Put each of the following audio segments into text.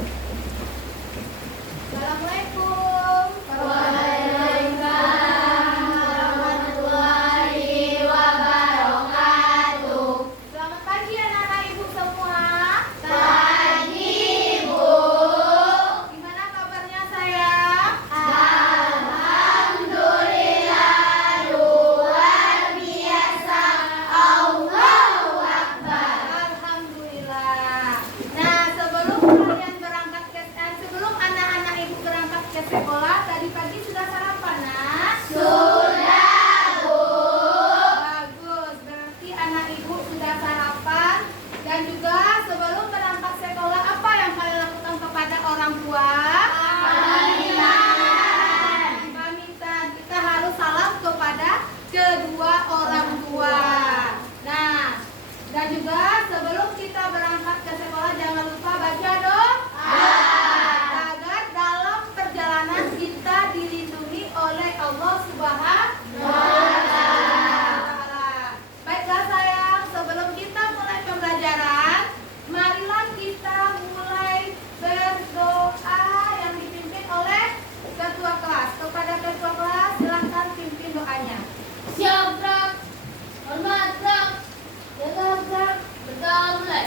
Assalamualaikum. Waalaikumsalam warahmatullahi wabarakatuh. Selamat pagi anak-anak ibu semua. Pagi bu. Gimana kabarnya sayang? Alhamdulillah luar biasa. Allahu Akbar. Alhamdulillah. Nah sebelum anak-anak ibu berangkat ke sekolah, tadi pagi sudah sarapan, nak? Sudah, Bu. Bagus, berarti anak ibu sudah sarapan. Dan juga sebelum berangkat sekolah, apa yang kalian lakukan kepada orang tua? Pamitan. Pamitan. Kita harus salam kepada kedua orang tua. Nah, dan juga sebelum kita berangkat ke sekolah, jangan lupa baca doa. Kita dilindungi oleh Allah Subhanahu wa Ta'ala. Baiklah sayang, sebelum kita mulai pembelajaran, marilah kita mulai berdoa yang dipimpin oleh ketua kelas. Kepada ketua kelas, silakan pimpin doanya. Siap, Brak. Hormat, Brak. Jaga, Brak. Kita mulai.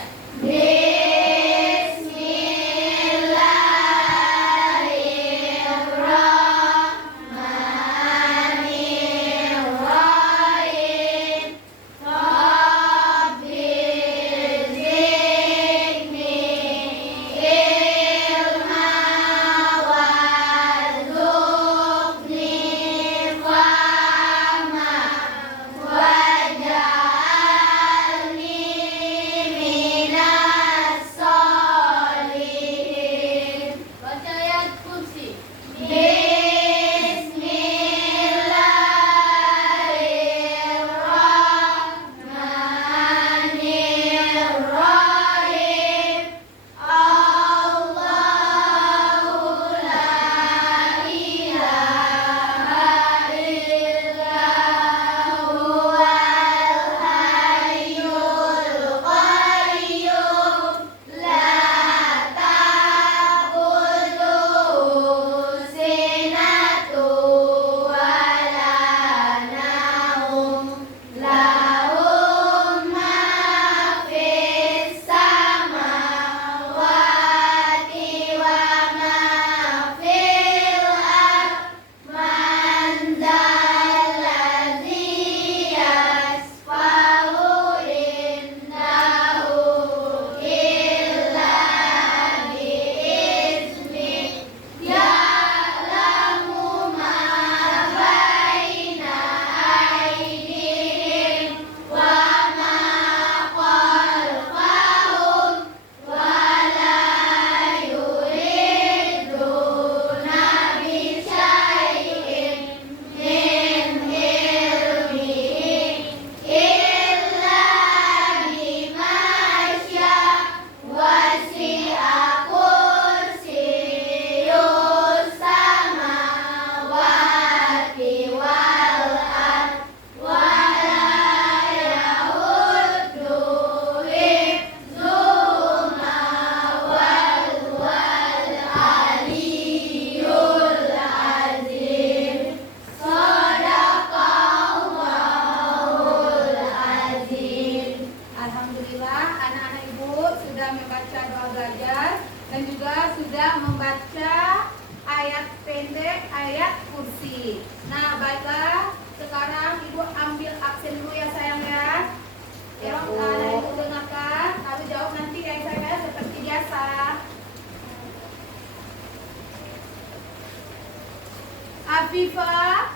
Afifah,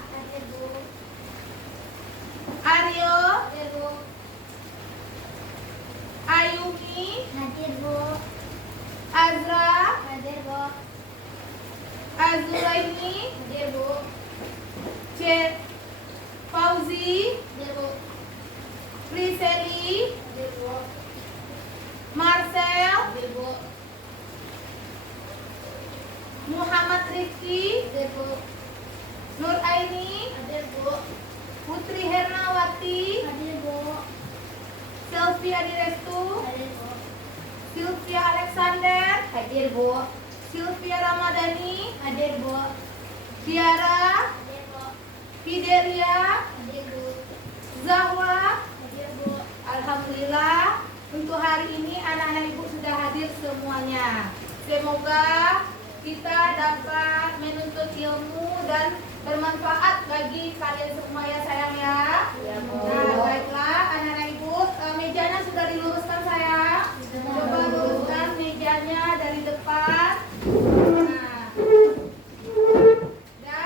Aryo, Ayumi, Azra, Azuraini, Fauzi, Priseli, Marcel, Muhammad Rizki, Nur Aini, Putri Hernawati, Sylvia Direstu, Sylvia Alexander, Hadir, Bu. Sylvia Ramadhani, Hadir, Bu. Tiara, Hadir, Bu. Fidelia, Hadir, Bu. Zahwa. Hadir, Bu. Alhamdulillah untuk hari ini anak-anak ibu sudah hadir semuanya. Semoga kita dapat menuntut ilmu dan bermanfaat bagi kalian semua ya sayang ya. Ya, Bu. Nah baiklah anak-anak ibu, mejanya sudah diluruskan sayang. Coba luruskan mejanya dari depan. Nah, ya,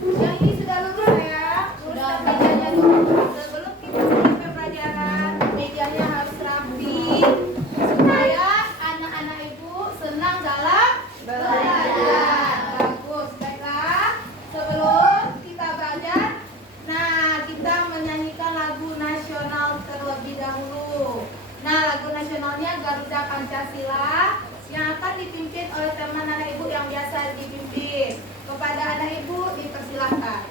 yang ini sudah lurus ya. Luruskan mejanya dulu. Sebelum kita mulai pembelajaran, mejanya harus rapi supaya anak-anak ibu senang dalam belajar. Bagus, baiklah. Sebelum kita belajar, nah kita menyanyikan lagu nasional terlebih dahulu. Nah lagu nasionalnya Garuda Pancasila yang akan dipimpin oleh teman anak ibu yang biasa dipimpin. Kepada anak ibu dipersilahkan.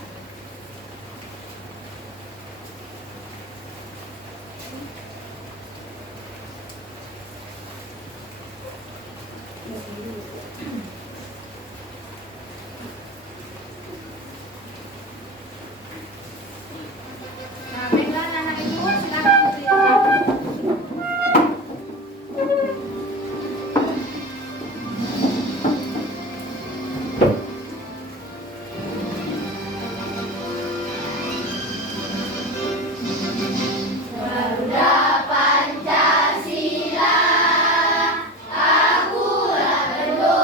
Nah, baiklah anak ibu silakan berdiri. Garuda Pancasila, akulah berdoa.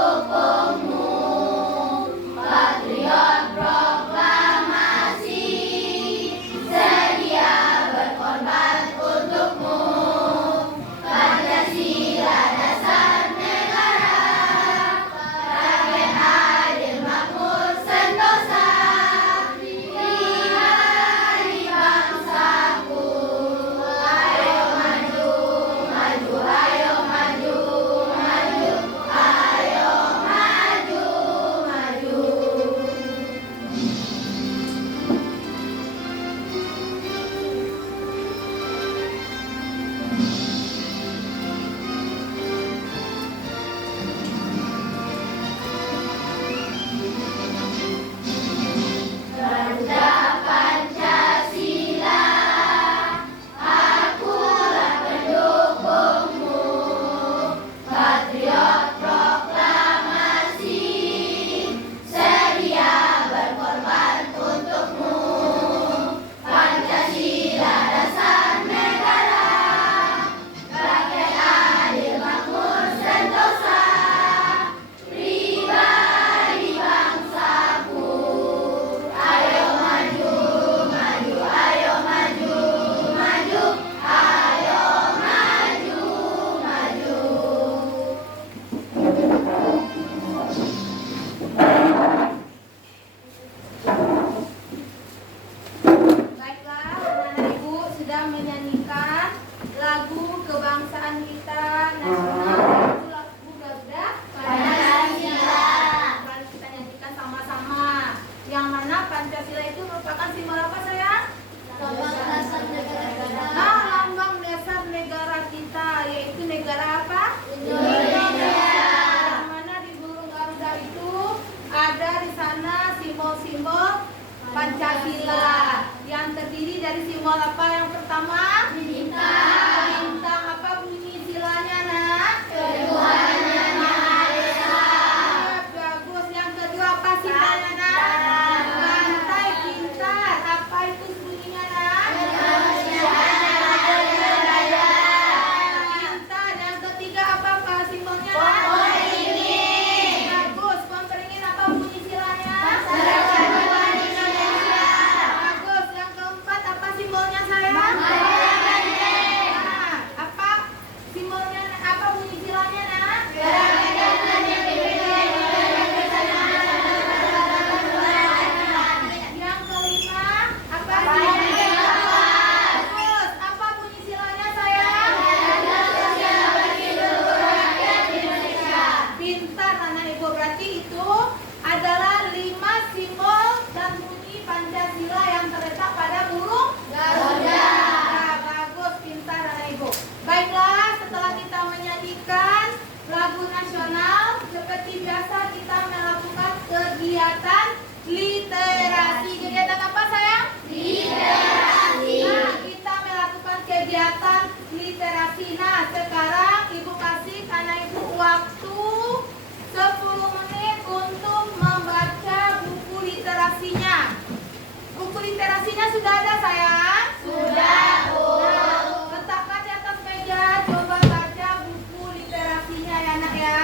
seperti biasa kita melakukan kegiatan literasi. Kegiatan apa sayang? Literasi. Nah, kita melakukan kegiatan literasi. Nah, sekarang Ibu kasih anak Ibu waktu 10 menit untuk membaca buku literasinya. Buku literasinya sudah ada sayang? Sudah, Bu. Nah, letakkan di atas meja, coba baca buku literasinya ya anak ya.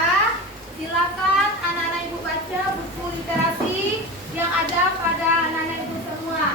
Silakan anak-anak Ibu baca buku literasi yang ada pada anak-anak Ibu semua.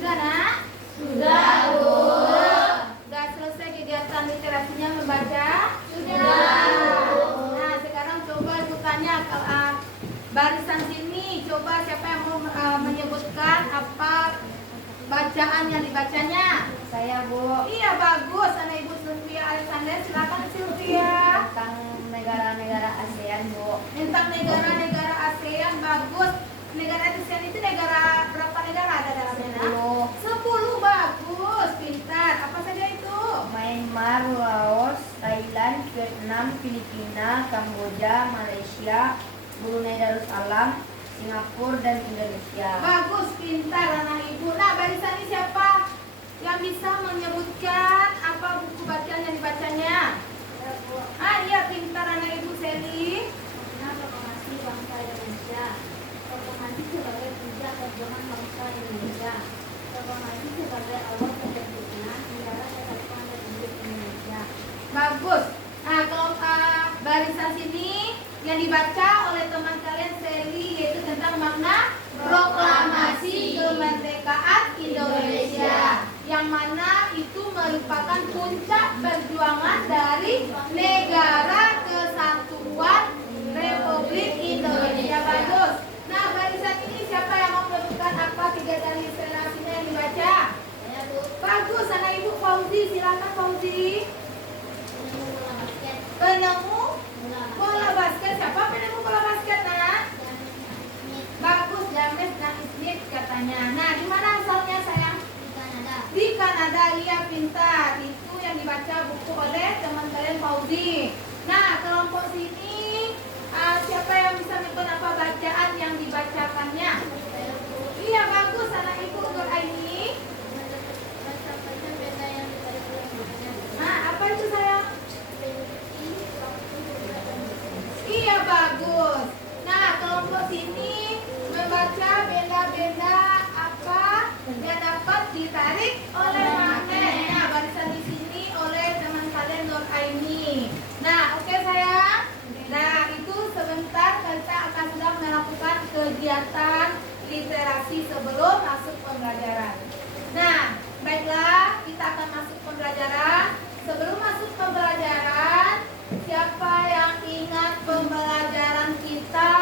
Sudah nak? Sudah, Bu. Sudah selesai kegiatan literasinya membaca? Sudah. Nah, sekarang coba Ibu tanya barisan sini, coba siapa yang mau menyebutkan apa bacaan yang dibacanya? Saya, Bu. Iya, bagus. Anak Ibu Sylvia Alexander, silakan Sylvia. Tentang negara-negara ASEAN, Bu. Tentang negara-negara ASEAN, bagus. Negara ASEAN itu negara berapa negara ada dalamnya? 10, bagus, pintar. Apa saja itu? Myanmar, Laos, Thailand, Vietnam, Filipina, Kamboja, Malaysia, Brunei Darussalam, Singapura, dan Indonesia. Bagus, pintar anak Ibu. Nah, barisan ini siapa yang bisa menyebutkan apa buku bacaan yang dibacanya? Ah, iya, pintar anak Ibu Seli. Proklamasi Bangsa Indonesia. Proklamasi sebagai puncak perjuangan bangsa Indonesia. Proklamasi sebagai awal terbentuknya Negara Kesatuan Republik Indonesia. Bagus. Nah, kalau barisan sini yang dibaca oleh teman kalian Seli yaitu tentang makna merupakan puncak perjuangan dari Negara Kesatuan Republik Indonesia. Bagus. Nah, barisan ini siapa yang mau menentukan apa tiga dari literasinya yang dibaca? Saya Bu. Bagus, anak ibu Fauzi, silakan Fauzi. Penemu bola basket. Penemu Bola bola basket. Siapa penemu bola basket, nak? Smith Bagus, James Naismith katanya. Nah, di mana asalnya sayang? di Kanada. Di Kanada. Iya, pintar. Itu yang dibaca buku oleh teman kalian Fauzi. Nah, kelompok sini siapa yang bisa menyebut apa bacaan yang dibacakannya? Saya Bu. Iya, bagus anak ibu Nur Aini. Baca benda yang ditarik oleh matanya. Nah, apa itu sayang? Peneliti waktu beberapa menit. Iya, bagus. Nah, kelompok sini membaca benda-benda apa yang dapat ditarik oleh magnet. Nah, barisan di sini oleh teman kalian Nur Aini. Nah, oke sayang. Nah, itu sebentar kita akan sudah melakukan kegiatan literasi sebelum masuk pembelajaran. Nah, baiklah, kita akan masuk pembelajaran. Sebelum masuk pembelajaran, siapa yang ingat pembelajaran kita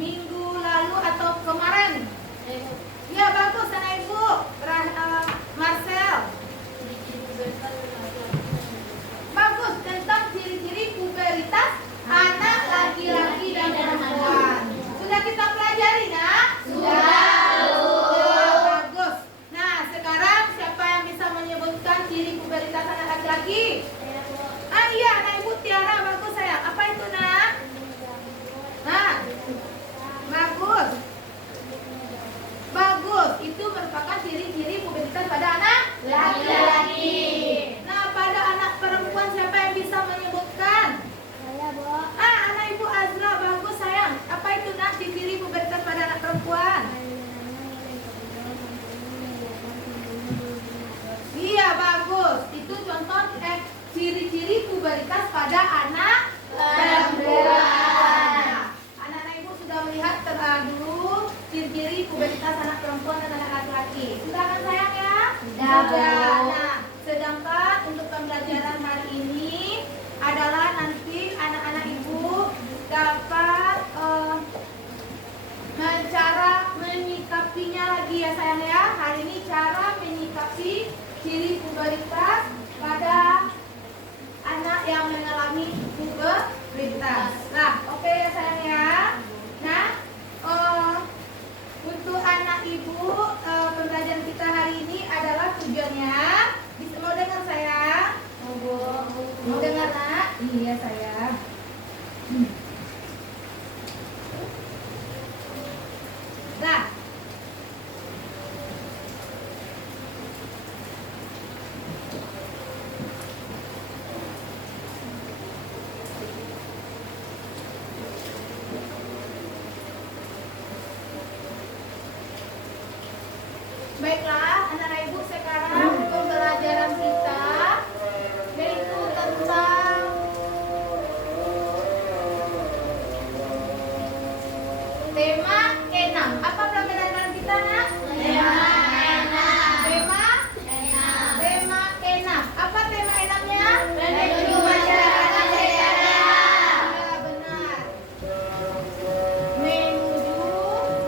minggu lalu atau kemarin? Saya Bu. Ya, bagus anak ibu. Marcel, Ciri-ciri pubertas laki-laki. bagus tentang ciri-ciri pubertas anak laki-laki dan perempuan. Sudah kita pelajari, nak? Sudah. Bagus. Nah, sekarang siapa yang bisa menyebutkan ciri pubertas anak laki-laki? Saya Bu. Iya, anak ibu Tiara, bagus sayang. Apa itu, nak? Nah, bagus. Bagus. Itu merupakan ciri-ciri pubertas pada anak laki-laki. Nah, pada anak perempuan siapa yang bisa menyebutkan? Saya Bu. Anak ibu Azra, bagus sayang. Apa itu, nak, ciri pubertas pada anak perempuan? Iya, bagus. Itu contoh ciri-ciri pubertas pada anak perempuan. Nah, anak-anak ibu sudah melihat dulu ciri-ciri pubertas anak perempuan dan anak laki-laki. Sudah kan sayang ya? Sudah. Nah, sedangkan untuk pembelajaran hari ini adalah nanti anak-anak ibu dapat cara menyikapinya lagi ya sayang ya. Hari ini cara menyikapi ciri pubertas pada anak yang mengalami pubertas. Nah, oke ya sayang ya. Nah, untuk anak ibu pembelajaran kita hari ini adalah tujuannya. Bisa mau dengar sayang? Mau dengar nak? Iya sayang. Nah, baiklah, anak-anak ibu sekarang pembelajaran kita yaitu tentang tema enam. Apa pembelajaran kita, nak? Tema enam. Apa tema enamnya? Menuju masyarakat sejahtera. Ya, benar. Menuju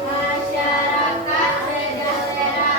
masyarakat sejahtera.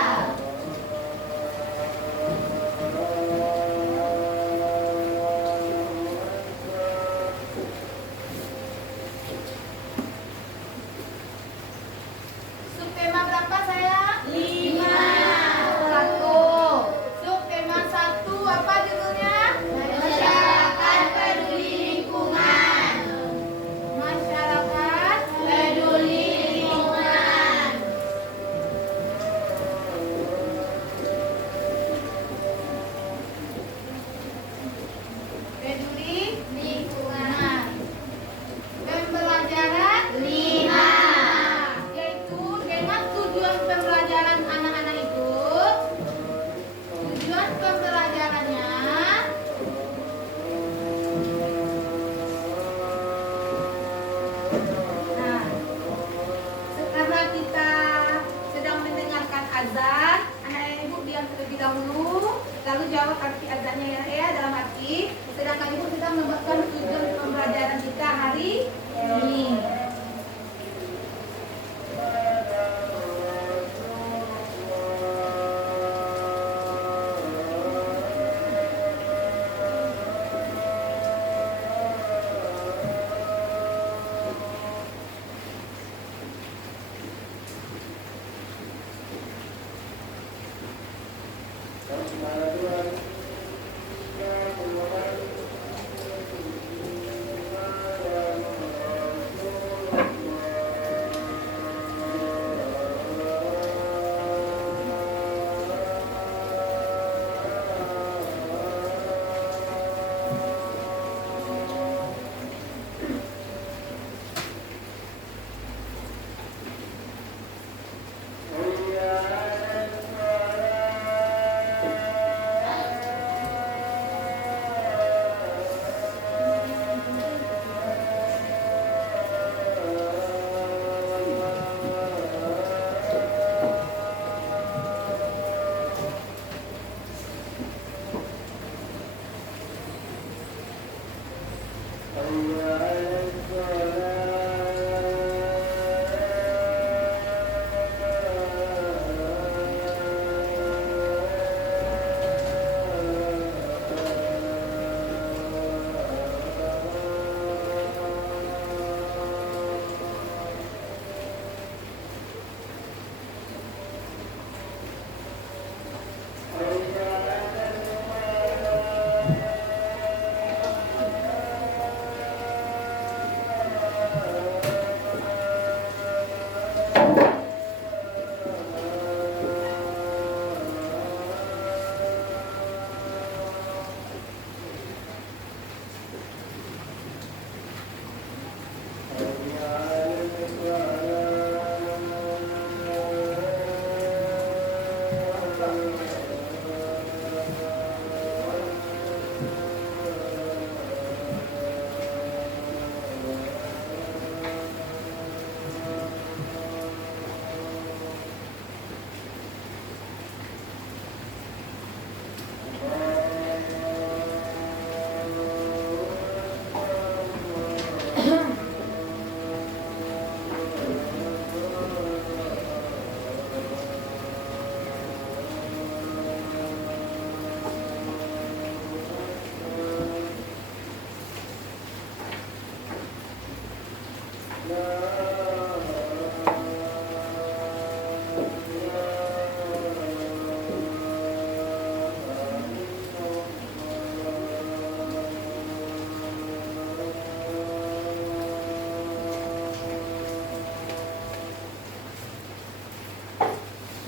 Lalu jawab arti azannya ya dalam arti. Sedangkan ibu sedang membuatkan tujuan pembelajaran kita hari ini.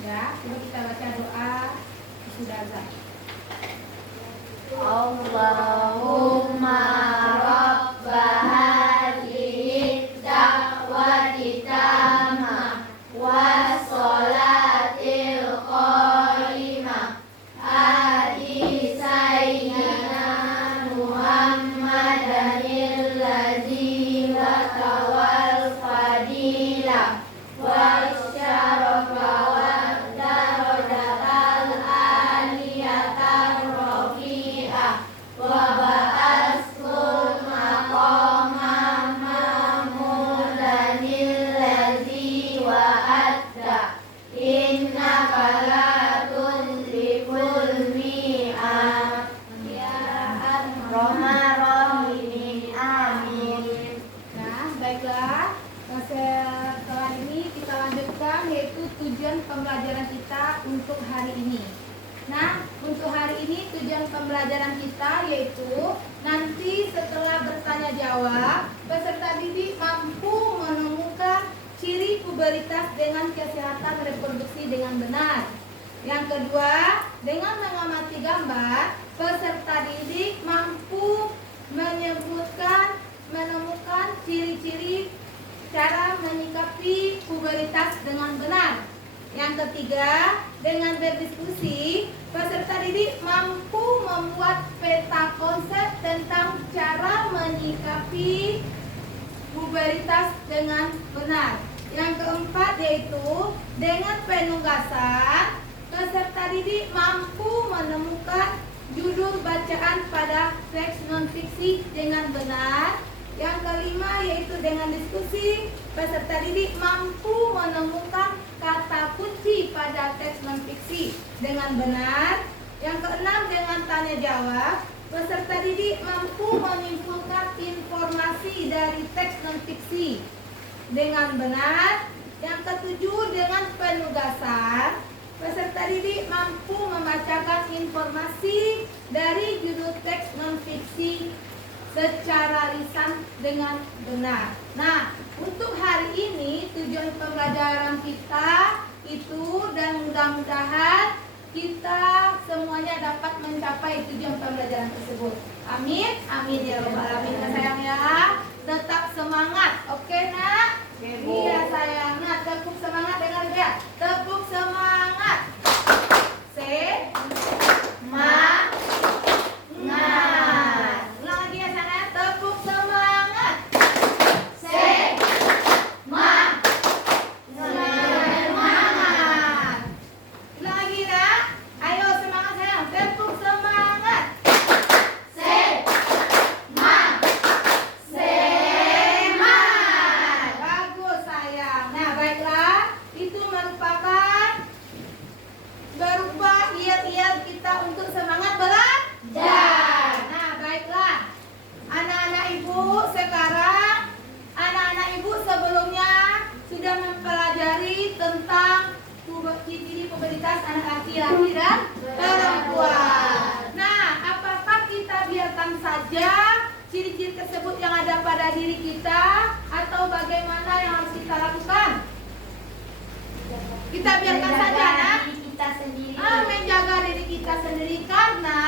Ya, coba kita baca doa sudah azan. Allahumma rabba hadhihi da'wati tammah wassolatil qa'imah ati sayyidina Muhammadanil ladzi wa tawal fadilah wa syarafa wa darajatal aliyatar rafi'ah wa ba'askul maqama mahmudanil ladzi wa'adda innaka la tuliful mi'ad ya arhamar rahimin amin. Nah, baiklah. Setelah ini kita lanjutkan yaitu tujuan pembelajaran kita untuk hari ini. Nah, untuk hari ini tujuan pembelajaran kita yaitu nanti setelah bertanya jawab, peserta didik mampu menemukan ciri puberitas dengan kesehatan reproduksi dengan benar. Yang kedua, dengan mengamati gambar, peserta didik mampu menemukan ciri-ciri cara menyikapi puberitas dengan benar. Yang ketiga, dengan berdiskusi, peserta didik mampu membuat peta konsep tentang cara menyikapi puberitas dengan benar. Yang keempat yaitu dengan penugasan, Peserta didik mampu menemukan judul bacaan pada teks non-fiksi dengan benar. Yang kelima yaitu dengan diskusi, peserta didik mampu menemukan kata kunci pada teks non-fiksi dengan benar. Yang keenam dengan tanya jawab, peserta didik mampu menyimpulkan informasi dari teks non-fiksi dengan benar. Yang ketujuh dengan penugasan, peserta didik mampu membacakan informasi dari judul teks non-fiksi secara lisan dengan benar. Nah, untuk hari ini tujuan pembelajaran kita itu, dan mudah-mudahan kita semuanya dapat mencapai tujuan pembelajaran tersebut. Amin, amin ya rabbal alamin. Sayang ya, tetap semangat, oke nak? Iya sayang, nah tepuk semangat dengan dia. Tepuk semangat. Semangat. Ulang lagi ya sana, tepuk semangat. Semangat. Ulang lagi nak. Ayo semangat sayang, tepuk semangat. Bagus sayang. Nah baiklah, itu merupakan berupa iel-iel kita untuk semangat belajar. Nah baiklah, anak-anak ibu sekarang, anak-anak ibu sebelumnya sudah mempelajari tentang ciri pubertas anak laki-laki dan perempuan. Nah, apakah kita biarkan saja ciri-ciri tersebut yang ada pada diri kita, atau bagaimana yang harus kita lakukan? Kita biarkan saja, nak. Kita sendiri. Menjaga diri kita sendiri, karena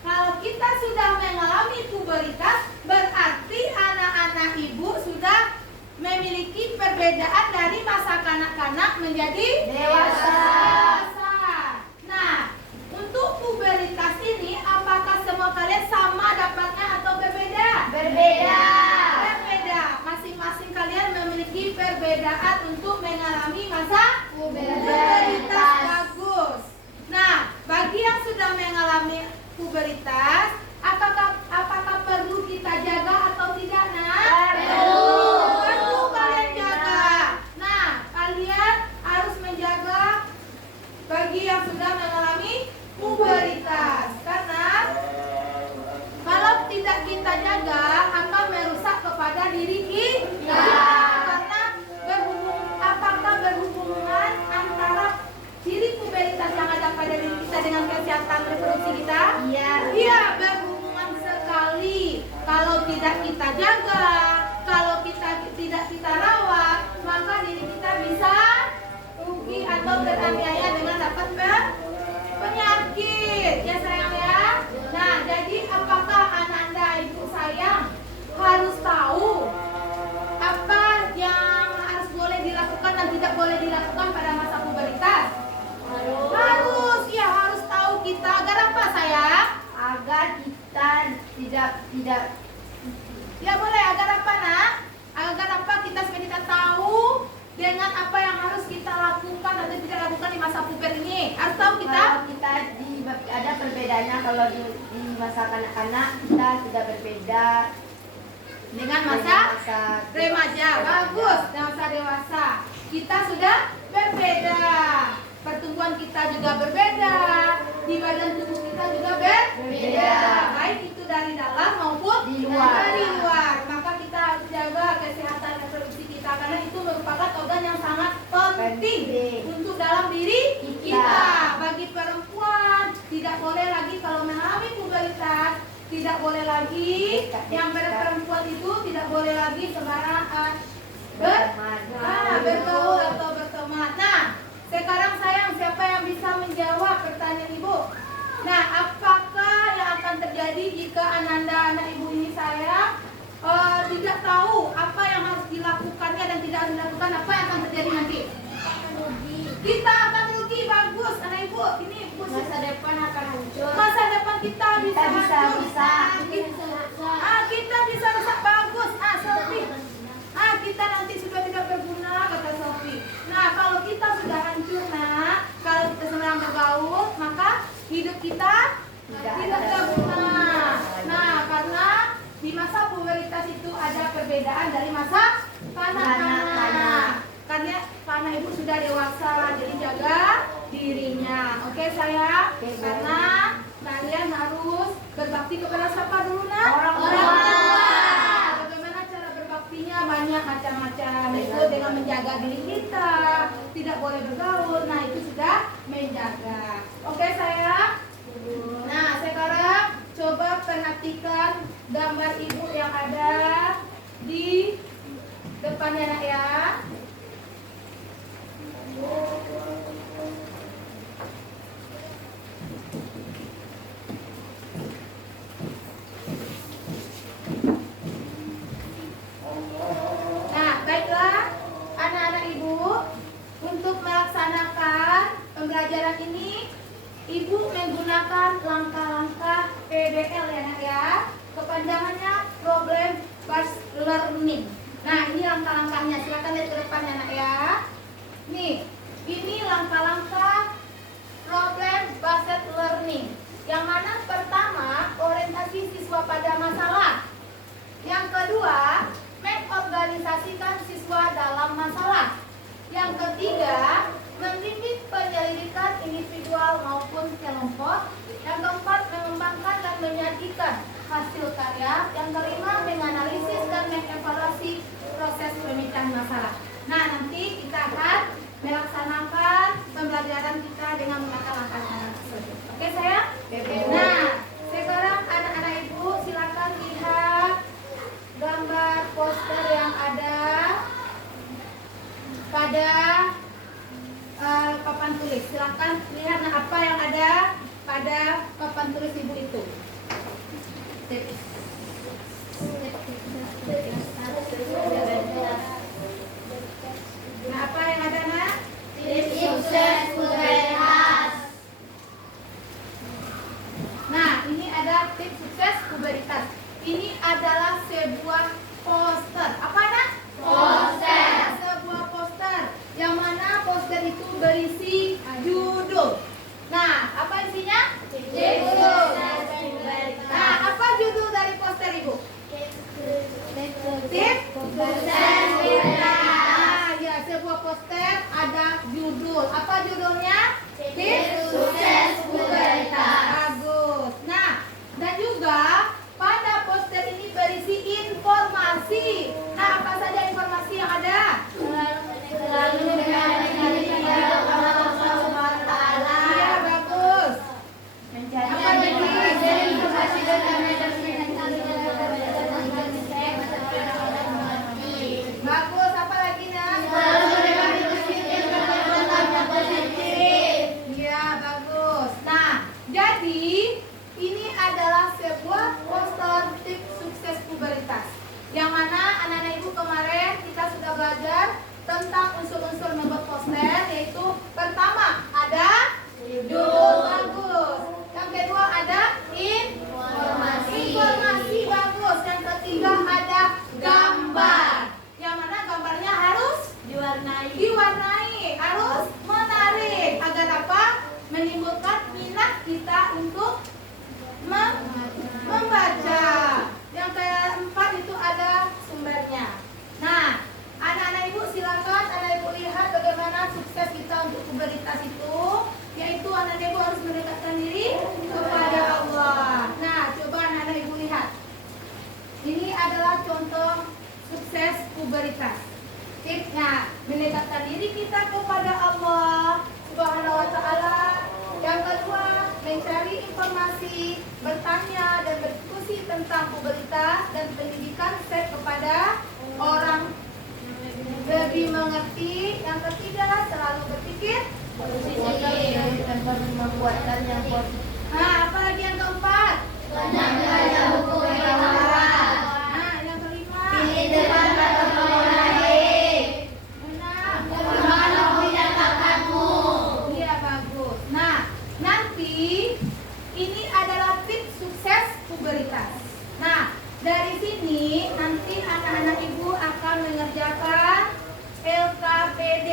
kalau kita sudah mengalami pubertas, berarti anak-anak ibu sudah memiliki perbedaan dari masa kanak-kanak menjadi Dewasa. Nah, untuk pubertas ini apakah semua kalian sama dapatnya atau berbeda? Berbeda. Berbeda. Masing-masing kalian memiliki perbedaan untuk mengalami masa pubertas. Bagus. Nah, bagi yang sudah mengalami pubertas, apakah perlu kita jaga atau tidak, nak? Perlu kalian jaga. Nah, kalian harus menjaga bagi yang sudah mengalami pubertas, karena kalau tidak kita jaga akan merusak kepada diri kita. Karena apakah berhubungan antara ciri pubertas yang ada pada diri kita dengan kesehatan reproduksi kita? Iya. Iya, berhubungan sekali. Kalau tidak kita jaga, kalau tidak kita rawat, maka diri kita bisa rugi atau teraniaya dengan dapat penyakit. Ya sayang ya. Nah, jadi apakah Ananda ibu sayang harus tahu apa yang harus boleh dilakukan dan tidak boleh dilakukan pada masa pubertas? Harus, ya harus tahu kita. Agar apa sayang? Agar kita tidak Ya boleh, agar apa nak? Agar apa kita supaya kita tahu dengan apa yang harus kita lakukan atau tidak lakukan di masa puber ini. Harus tahu kita. Kalau kita ada perbedaannya, kalau di masa kanak-kanak kita sudah berbeda Dengan masa remaja. Bagus, masa dewasa kita sudah berbeda. Pertumbuhan kita juga berbeda. Di badan tubuh kita juga berbeda. Baik itu dari dalam maupun di luar. dari luar. Maka kita harus jaga kesehatan reproduksi kita, karena itu merupakan organ yang sangat penting untuk dalam diri kita. Bagi perempuan tidak boleh lagi kalau mengalami pubertas, tidak boleh lagi yang perempuan itu tidak boleh lagi sembarangan bergaul atau berteman. Nah, sekarang sayang, siapa yang bisa menjawab pertanyaan ibu? Nah, apakah yang akan terjadi jika Ananda anak ibu ini sayang tidak tahu apa yang harus dilakukannya dan tidak harus dilakukan? Apa yang akan terjadi nanti? Kita akan rugi. Bagus anak ibu, ini Masa depan akan hancur. masa depan kita bisa hancur. Kita bisa rusak. Bagus. Sophie, kita nanti sudah tidak berguna, kata Sophie. Nah, kalau kita sudah hancur, nak, kalau kita sedang bergaul perbedaan dari masa kanak-kanak. Karena ibu sudah dewasa, jadi jaga dirinya. Oke sayang? Karena kalian harus berbakti kepada siapa dulu nak? Orang tua. Bagaimana cara berbaktinya? Banyak macam-macam. Itu dengan menjaga diri kita, tidak boleh bergaul. Nah itu sudah menjaga. Oke sayang? Nah sekarang coba perhatikan gambar ibu yang ada di depannya nak ya. Nah, baiklah anak-anak ibu, untuk melaksanakan pembelajaran ini ibu menggunakan langkah-langkah PBL ya nak ya. Kepanjangannya problem based learning. Nah, ini langkah-langkahnya. Silakan lihat ke depan ya nak ya. Nih, ini langkah-langkah problem based learning. Yang mana pertama, orientasi siswa pada masalah. Yang kedua, mengorganisasikan siswa dalam masalah. Yang ketiga, membimbing penyelidikan individual maupun kelompok. Yang keempat, mengembangkan dan menyajikan hasil karya. Yang kelima, menganalisis dan mengevaluasi proses pemecahan masalah. Nah, nanti kita akan melaksanakan pembelajaran kita dengan menggunakan langkah-langkah tersebut. Oke sayang? Nah, sekarang anak-anak ibu silakan lihat gambar poster yang ada pada papan tulis. Silakan lihat apa yang ada pada papan tulis ibu itu. Nah, apa yang ada nak? Tips sukses pubertas. Nah, ini ada tips sukses pubertas. Ini adalah sebuah poster. Apa nak? Poster. Sebuah poster. Yang mana poster itu berisi judul. Nah, apa isinya? Tips sukses pubertas. Nah, apa judul dari poster ibu? Tips sukses pubertas. Nah, ya sebuah poster ada judul. Apa judulnya? Tips sukses pubertas. Bagus. Nah, dan juga pada poster ini berisi informasi. Nah, apa saja informasi yang ada? Selalu mendekati kepada Allah Subhanahu wa taala. Iya, bagus. Mencari Apa jadi? Informasi dan Bagus. Apa lagi nak? Iya, bagus. Nah, jadi ini adalah sebuah poster tips sukses pubertas. Yang mana anak-anak ibu kemarin kita sudah belajar tentang unsur-unsur membuat poster, yaitu pertama ada judul, bagus. Yang kedua ada informasi, bagus. Yang ketiga ada gambar. Yang mana gambarnya harus diwarnai, harus menarik agar apa? Menimbulkan minat kita untuk membaca. Yang keempat itu ada sumbernya. Nah, anak-anak ibu silakan anak ibu lihat bagaimana sukses kita untuk pubertas itu, yaitu anak ibu harus mendekatkan diri kepada Allah. Nah, coba anak ibu lihat. Ini adalah contoh sukses pubertas. Nah, mendekatkan diri kita kepada Allah Subhanahu wa taala. Yang kedua, mencari informasi, bertanya dan berdiskusi tentang pubertas dan pendidikan set kepada orang lebih mengerti. Yang ketiga, selalu berpikir dan membuatkan yang positif. Nah, apa lagi yang keempat? Banyak baca buku pengetahuan. Nah, yang kelima. Pilih depan kata lain. Enam. Bagaimana punya bakatmu? Iya, bagus. Nah, nanti ini adalah tips sukses pubertas. Nah, dari sini nanti anak-anak ibu akan mengerjakan LKPD.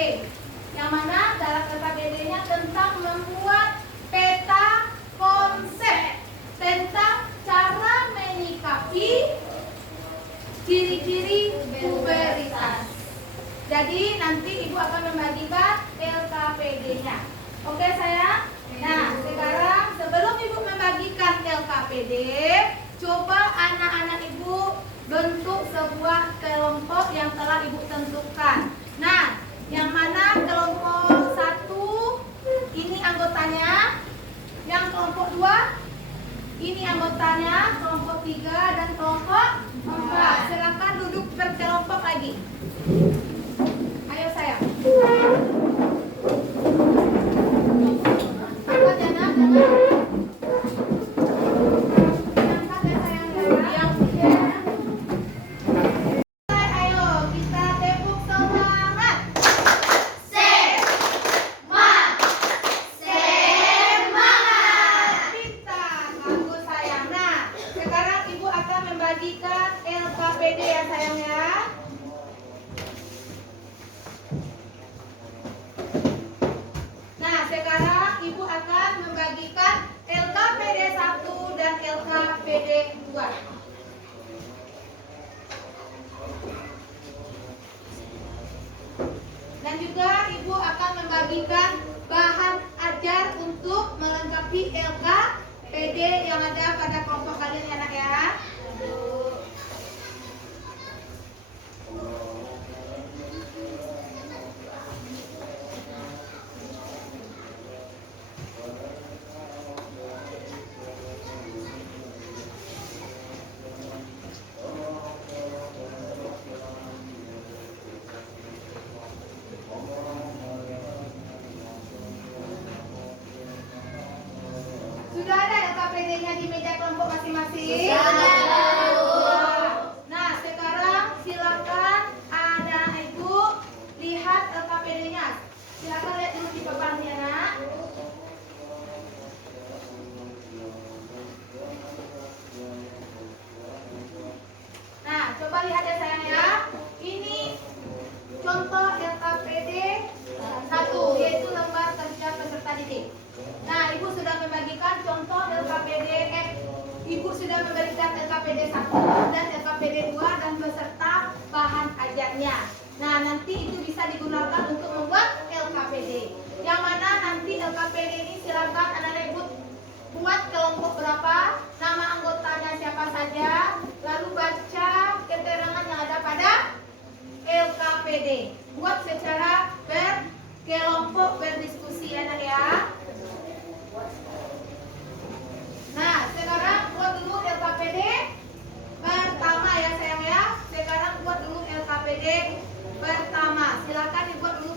Yang mana dalam LKPD-nya tentang membuat peta konsep tentang cara menyikapi ciri-ciri Jadi nanti ibu akan membagikan LKPD-nya. Oke sayang? Nah sekarang sebelum ibu membagikan LKPD, coba anak-anak ibu bentuk sebuah kelompok yang telah ibu tentukan. Nah, yang mana kelompok 1 ini anggotanya, yang kelompok 2 ini anggotanya, kelompok 3 dan kelompok 4. Silakan duduk berkelompok lagi. Ayo sayang. Angkat ya nak, jangan. Angkat ya sayang ya. Ayo kita tepuk semangat. Pintar, bagus sayang. Nah, sekarang ibu akan membagikan LKPD ya sayang ya. Nah, sekarang ibu akan membagikan LKPD 1 dan LKPD 2. Dan juga ibu akan membagikan bahan ajar untuk melengkapi LKPD yang ada pada kelompok kalian ya nak ya. Sudah ada LKPD-nya di meja kelompok masing-masing? Nah, sekarang silakan anak ibu lihat LKPD-nya. Silakan lihat dulu di papannya, nak. Nah, coba lihat ya sayang ya. Ini contoh LKPD 1, yaitu lembar kerja peserta didik. Nah, ibu sudah membagikan contoh LKPD ibu sudah memberikan LKPD 1 dan LKPD 2 dan beserta bahan ajarnya. Nah, nanti itu bisa digunakan untuk membuat LKPD. Yang mana nanti LKPD ini silakan anak-anak ibu buat kelompok berapa, nama anggotanya siapa saja, lalu baca keterangan yang ada pada LKPD. Buat secara berkelompok berdiskusi ya nak ya. Nah, sekarang buat dulu LKPD pertama ya sayang ya. Sekarang buat dulu LKPD pertama. Silakan dibuat dulu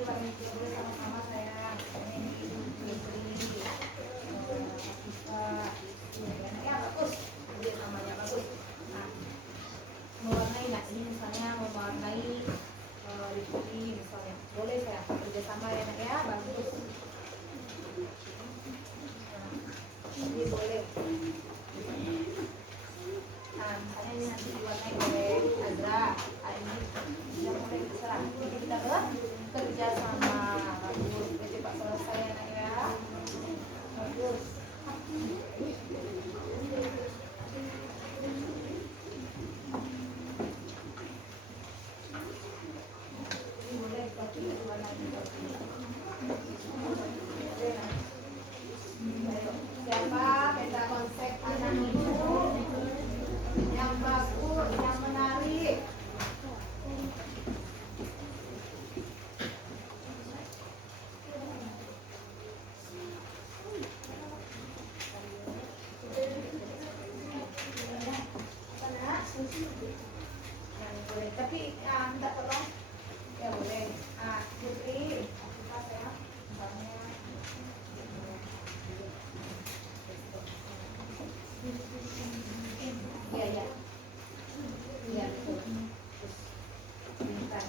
Boleh Pak Miki, boleh sama-sama saya. Ini Fitri, Kita, ya bagus. Boleh namanya bagus. Nah, mewarnai nggak? Ini misalnya mewarnai Fitri misalnya. Boleh saya kerjasama ya nak ya, bagus. Nah, ini boleh. Nah, misalnya ini nanti diwarnai oleh Azra. Ini sudah mulai terserah. Jadi kita kerja sama. Bagus. Jadi Pak selesai ya nak ya. Bagus. Ini boleh tapi diwarnai seperti ini. Boleh, nah. Ayo, siapa peta konsep anak itu yang bagus, yang menarik? Boleh, tapi minta tolong ya boleh. Putri, apa ya? Misalnya iya ya, iya betul. Terus bentar.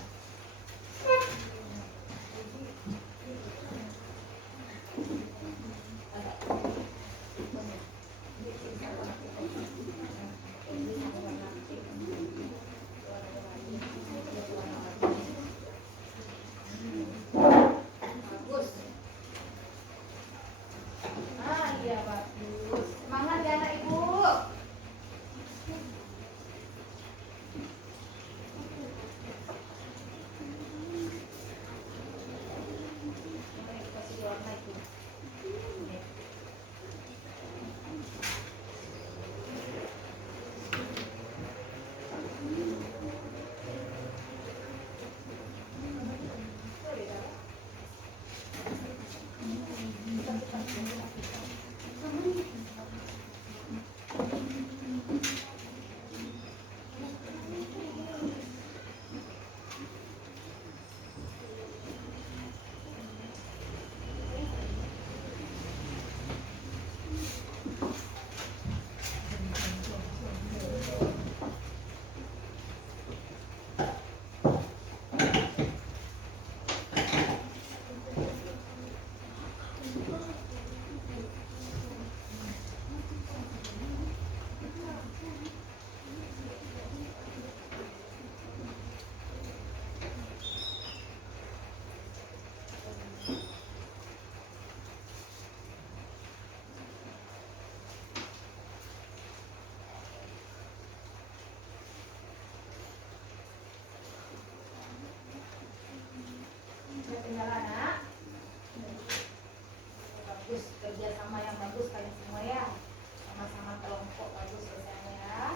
Bagus. Iya bagus. Semangat ya anak ibu. Ini kasih warna itu. Tinggal anak. Bagus, kerja sama yang bagus kalian semua ya. Sama-sama kelompok bagus kerjanya ya.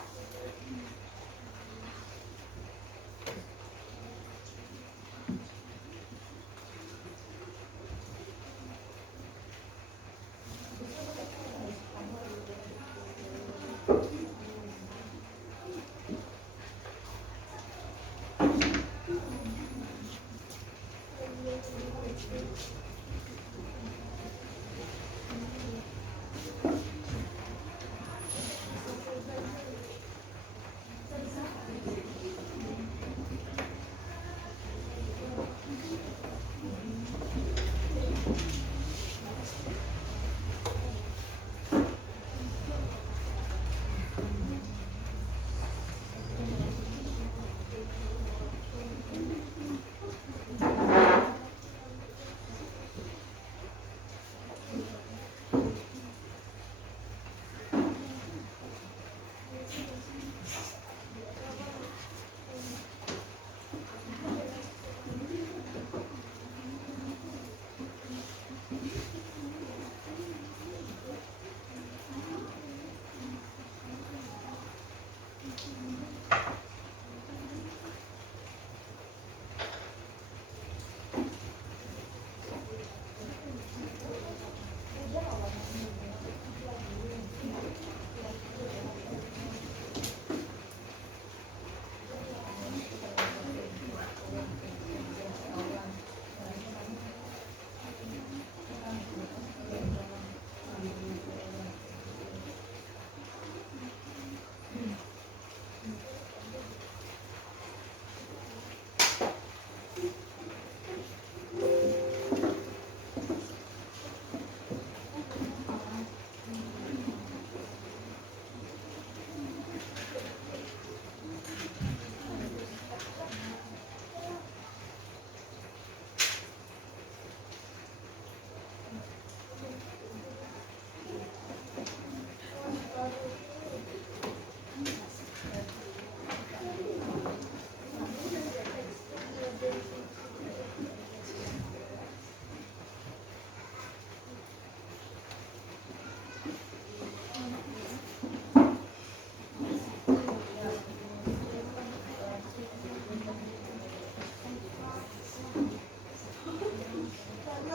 Ya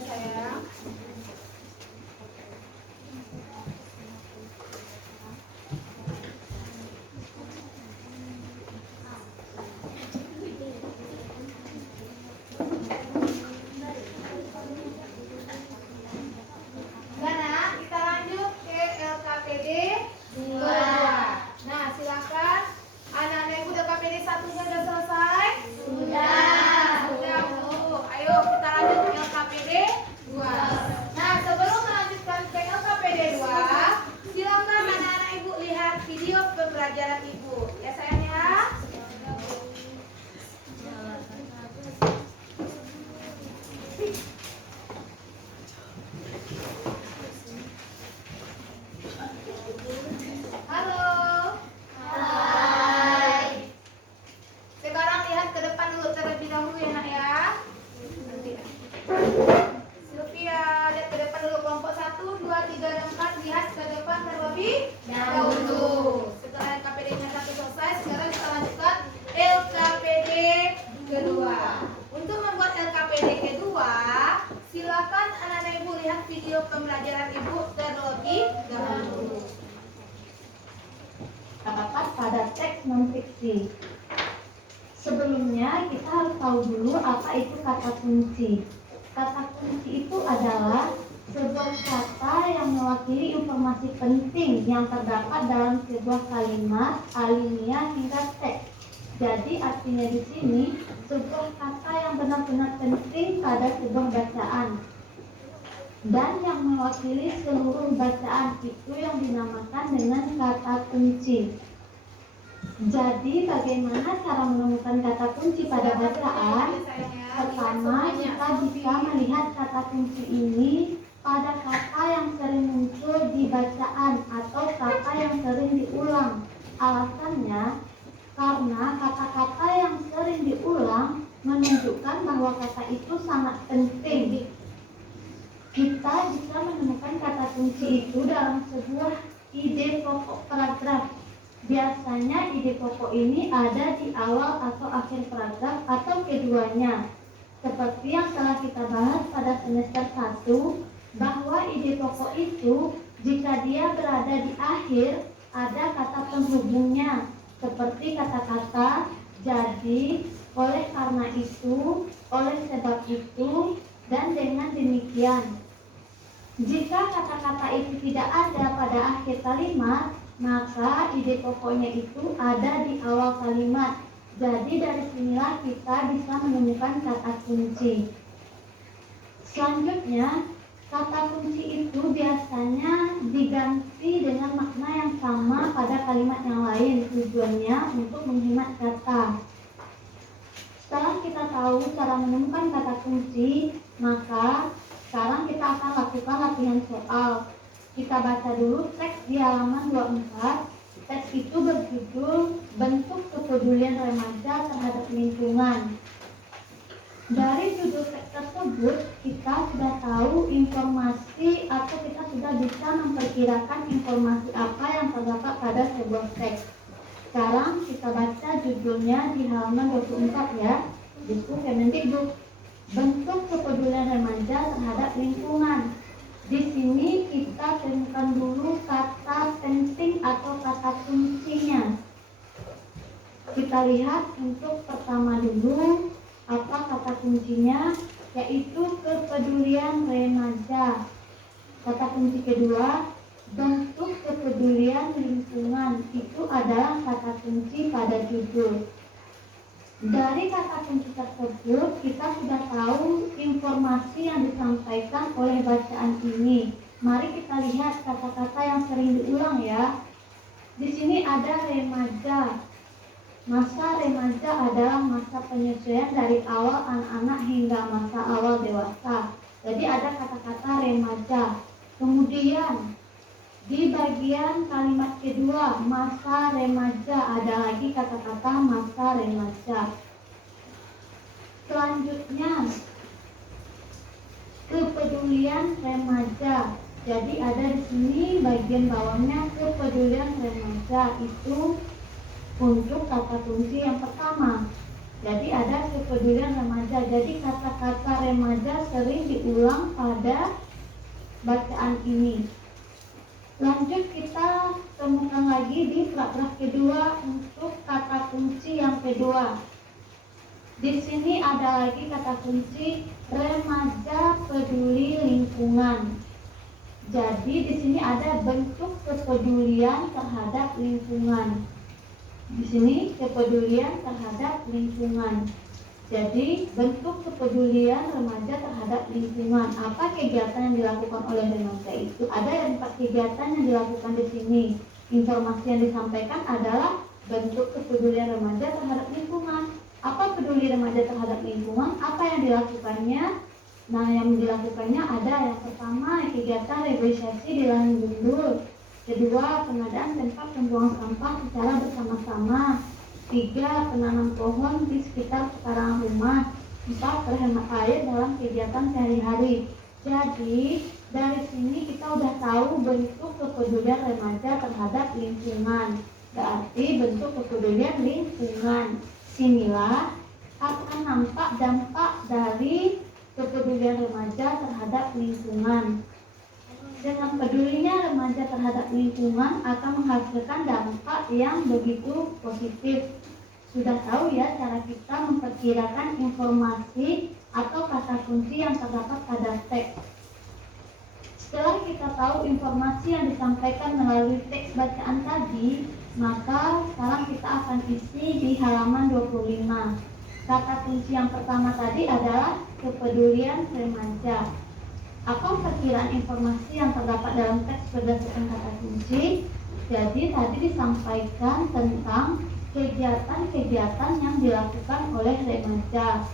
sayang. Nah, kita lanjut ke LKPD 2. Nah, silakan. Anak-anak ibu udah KPD 1-nya udah selesai? Sudah, Bu. Ayo kita lanjut ke LKPD 2. Nah, sebelum melanjutkan ke LKPD 2, silakan anak-anak ibu lihat video pembelajaran ibu. Ya sayang ya. Halo. Sekarang lihat ke depan dulu terlebih dahulu ya nak ya. Sylvia, lihat ke depan dulu kelompok 1, 2, 3, dan 4. Lihat ke depan terlebih dahulu. Setelah LKPD-nya 1 selesai, sekarang kita lanjutkan LKPD kedua. Untuk membuat LKPD kedua, silakan anak-anak ibu lihat video pembelajaran ibu terlebih dahulu. Terdapat pada teks non-fiksi. Sebelumnya kita harus tahu dulu apa itu kata kunci. Kata kunci itu adalah sebuah kata yang mewakili informasi penting yang terdapat dalam sebuah kalimat, alinea hingga teks. Jadi artinya di sini sebuah kata yang benar-benar penting pada sebuah bacaan dan yang mewakili seluruh bacaan itu yang dinamakan dengan kata kunci. Jadi bagaimana cara menemukan kata kunci pada bacaan? Pertama, kita bisa melihat kata kunci ini pada kata yang sering muncul di bacaan atau kata yang sering diulang. Alasannya karena kata-kata yang sering diulang menunjukkan bahwa kata itu sangat penting. Kita bisa menemukan kata kunci itu dalam sebuah ide pokok paragraf. Biasanya ide pokok ini ada di awal atau akhir paragraf atau keduanya. Seperti yang telah kita bahas pada semester 1, bahwa ide pokok itu jika dia berada di akhir ada kata penghubungnya. Seperti kata-kata jadi, oleh karena itu, oleh sebab itu, dan dengan demikian. Jika kata-kata itu tidak ada pada akhir kalimat, maka ide pokoknya itu ada di awal kalimat. Jadi dari sinilah kita bisa menemukan kata kunci. Selanjutnya, kata kunci itu biasanya diganti dengan makna yang sama pada kalimat yang lain. Tujuannya untuk menghemat kata. Setelah kita tahu cara menemukan kata kunci, maka sekarang kita akan lakukan latihan soal. Kita baca dulu teks di halaman 24. Teks itu berjudul Bentuk Kepedulian Remaja Terhadap Lingkungan. Dari judul teks tersebut, kita sudah tahu informasi atau kita sudah bisa memperkirakan informasi apa yang terdapat pada sebuah teks. Sekarang kita baca judulnya di halaman 24 ya, buku Kemendikbud. Bentuk kepedulian remaja terhadap lingkungan. Di sini kita temukan dulu kata penting atau kata kuncinya. Kita lihat untuk pertama dulu apa kata kuncinya, yaitu kepedulian remaja. Kata kunci kedua, bentuk kepedulian lingkungan, itu adalah kata kunci pada judul. Dari kata kunci tersebut, kita sudah tahu informasi yang disampaikan oleh bacaan ini. Mari kita lihat kata-kata yang sering diulang ya. Di sini ada remaja. Masa remaja adalah masa penyesuaian dari awal anak-anak hingga masa awal dewasa. Jadi ada kata-kata remaja. Kemudian di bagian kalimat kedua, masa remaja, ada lagi kata-kata masa remaja. Selanjutnya, kepedulian remaja. Jadi ada di sini bagian bawahnya kepedulian remaja itu untuk kata kunci yang pertama. Jadi ada kepedulian remaja. Jadi kata-kata remaja sering diulang pada bacaan ini. Lanjut kita temukan lagi di paragraf kedua untuk kata kunci yang kedua. Di sini ada lagi kata kunci remaja peduli lingkungan. Jadi di sini ada bentuk kepedulian terhadap lingkungan. Di sini kepedulian terhadap lingkungan. Jadi bentuk kepedulian remaja terhadap lingkungan. Apa kegiatan yang dilakukan oleh remaja itu? Ada 4 kegiatan yang dilakukan di sini. Informasi yang disampaikan adalah bentuk kepedulian remaja terhadap lingkungan. Apa peduli remaja terhadap lingkungan? Apa yang dilakukannya? Nah, yang dilakukannya ada yang pertama kegiatan reboisasi di lahan gundul. Kedua, pengadaan tempat pembuangan sampah secara bersama-sama. 3. Penanam pohon di sekitar pekarangan rumah. 4. Berhemat air dalam kegiatan sehari-hari. Jadi dari sini kita udah tahu bentuk kepedulian remaja terhadap lingkungan. Berarti bentuk kepedulian lingkungan. Sinilah akan nampak dampak dari kepedulian remaja terhadap lingkungan. Dengan pedulinya remaja terhadap lingkungan akan menghasilkan dampak yang begitu positif. Sudah tahu ya cara kita memperkirakan informasi atau kata kunci yang terdapat pada teks. Setelah kita tahu informasi yang disampaikan melalui teks bacaan tadi, maka sekarang kita akan isi di halaman 25. Kata kunci yang pertama tadi adalah kepedulian remaja. Apa perkiraan informasi yang terdapat dalam teks berdasarkan kata kunci? Jadi tadi disampaikan tentang kegiatan-kegiatan yang dilakukan oleh remaja.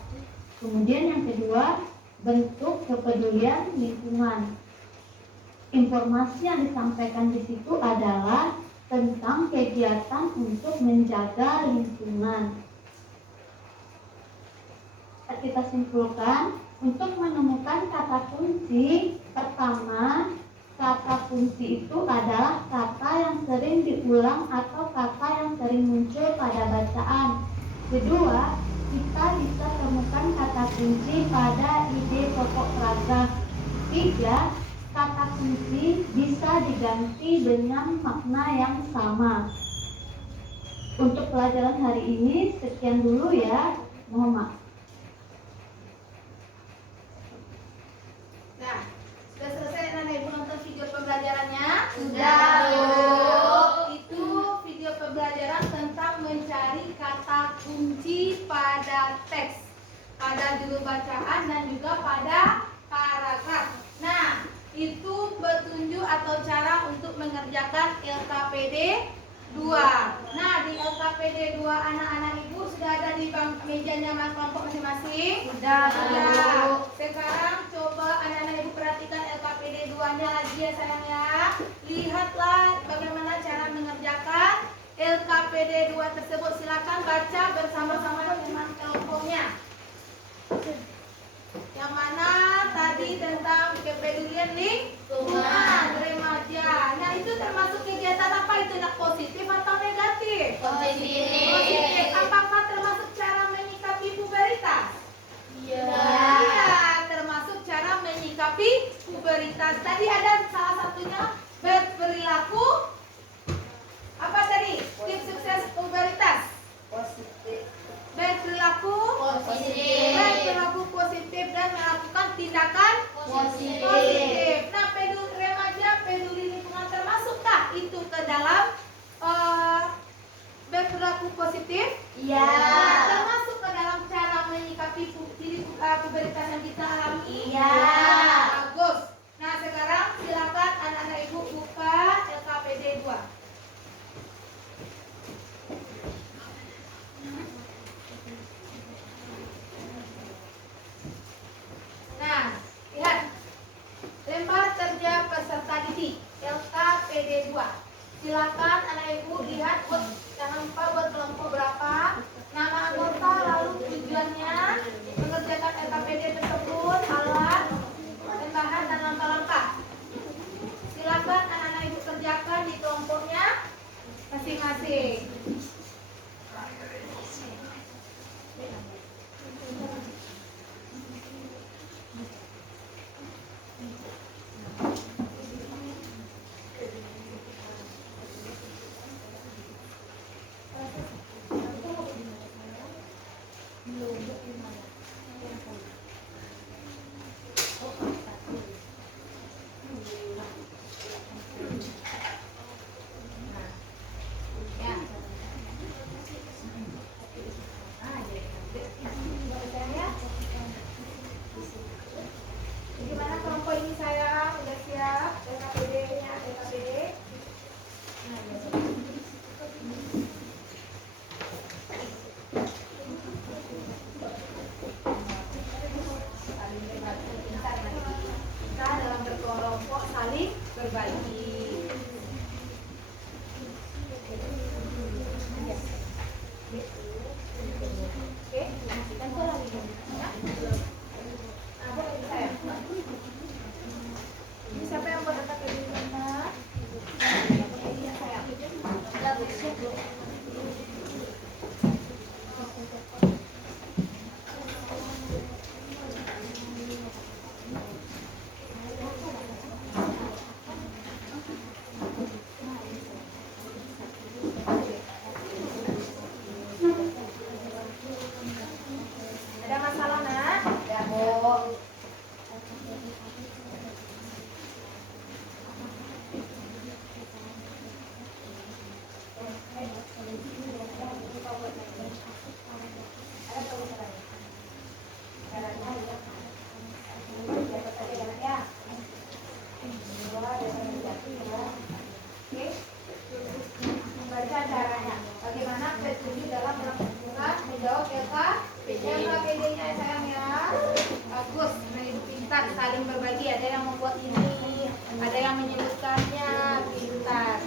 Kemudian yang kedua, bentuk kepedulian lingkungan. Informasi yang disampaikan di situ adalah tentang kegiatan untuk menjaga lingkungan. Kita simpulkan, untuk menemukan kata kunci pertama, kata kunci itu adalah kata yang sering diulang atau kata yang sering muncul pada bacaan. Kedua, kita bisa temukan kata kunci pada ide pokok paragraf. 3. Kata kunci bisa diganti dengan makna yang sama. Untuk pelajaran hari ini sekian dulu ya. Mohon maaf. Nah, sudah selesai anak ibu nonton video pembelajarannya? Sudah, Bu. Itu video pembelajaran tentang mencari kata kunci pada teks, pada judul bacaan dan juga pada paragraf. Nah, itu petunjuk atau cara untuk mengerjakan LKPD 2. Nah, di LKPD 2 anak-anak ibu sudah ada di mejanya kelompok masing-masing? Sudah, Bu. Sekarang coba anak-anak ibu perhatikan LKPD 2-nya lagi ya sayang ya. Lihatlah bagaimana cara mengerjakan LKPD 2 tersebut. Silakan baca bersama-sama dengan kelompoknya. Yang mana tadi tentang kepedulian lingkungan remaja. Nah, itu termasuk kegiatan apa itu? Nak positif atau negatif? Positif. Apakah termasuk cara menyikapi pubertas? Iya, termasuk cara menyikapi pubertas. Tadi ada salah satunya berperilaku apa tadi? Tips sukses pubertas. Berperilaku positif dan melakukan tindakan positif. Nah, remaja peduli lingkungan termasukkah itu ke dalam berperilaku positif? Iya. Nah, termasuk ke dalam cara menyikapi pubertas yang kita alami? Iya. Bagus. Nah, sekarang silakan anak-anak ibu buka LKPD 2. Nah, lihat. Lembar kerja peserta didik LKPD 2. Silakan anak ibu lihat, jangan lupa buat kelompok berapa, nama anggota, lalu tujuannya mengerjakan LKPD tersebut, alat, dan bahan saling berbagi, ada yang membuat ini, ada yang menyebutkannya, pintar.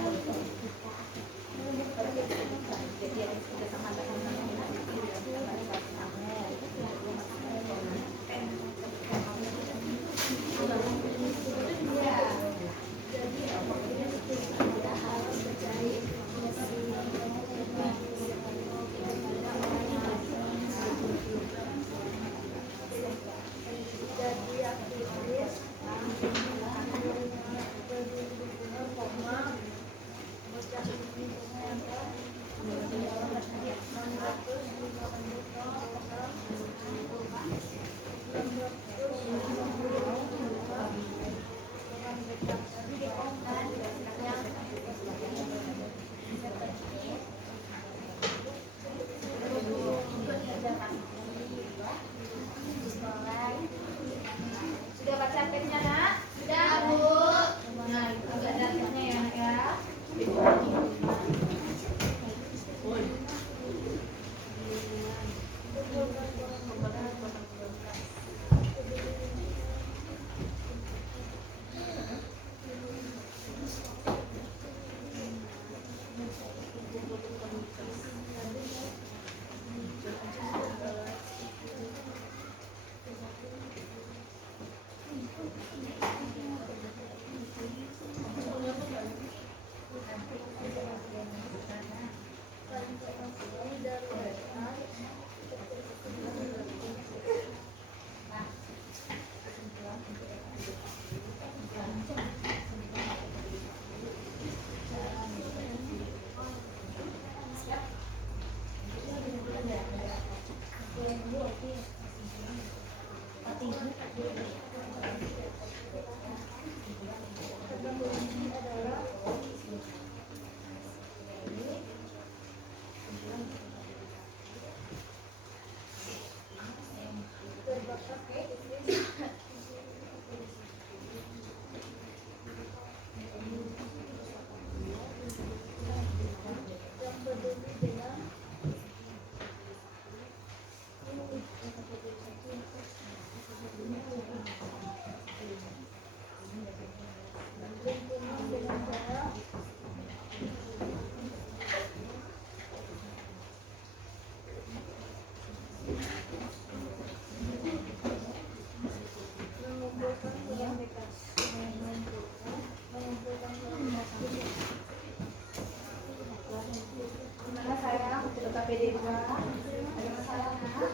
Sudah baca petnya nak? Sudah Bu. Nah itu ada petnya ya nak ya. Gimana sayang? Sudah KPD 2? Ada masalah nak?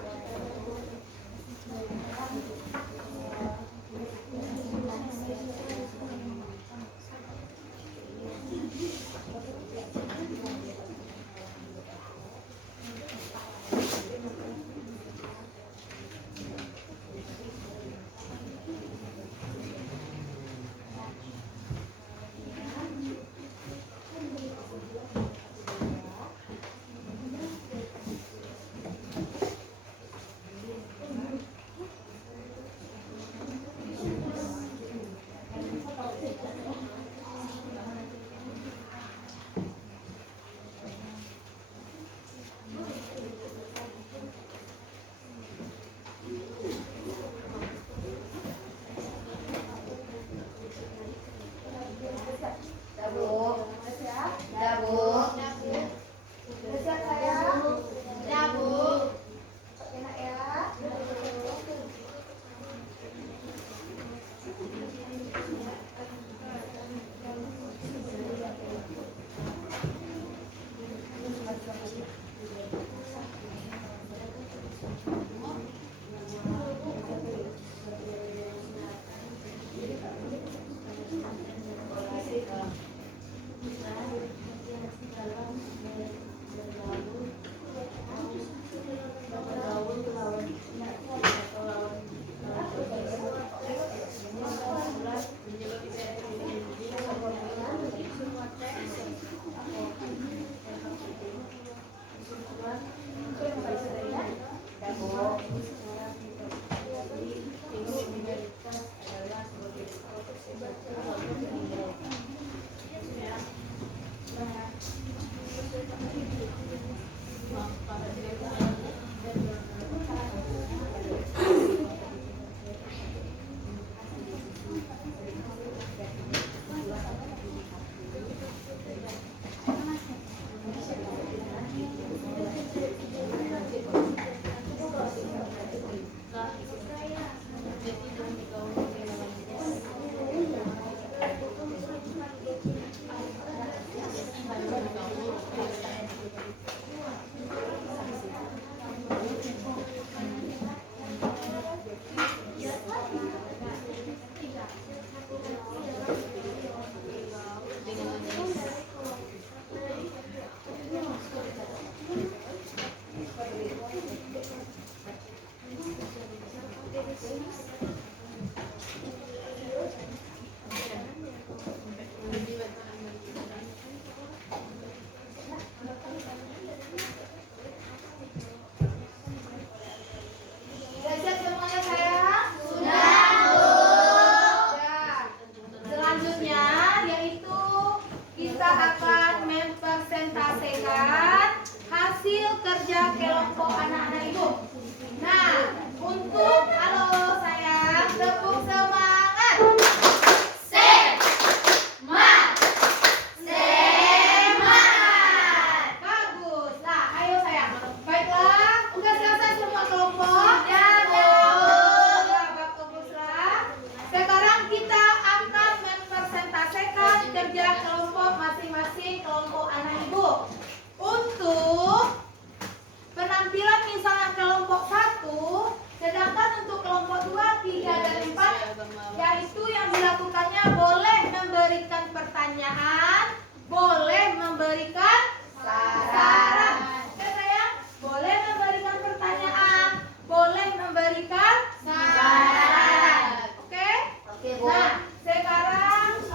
kelompoknya boleh memberikan pertanyaan, boleh memberikan saran. Oke sayang, boleh memberikan pertanyaan, boleh memberikan saran. Oke? Oke, Bu. Nah, sekarang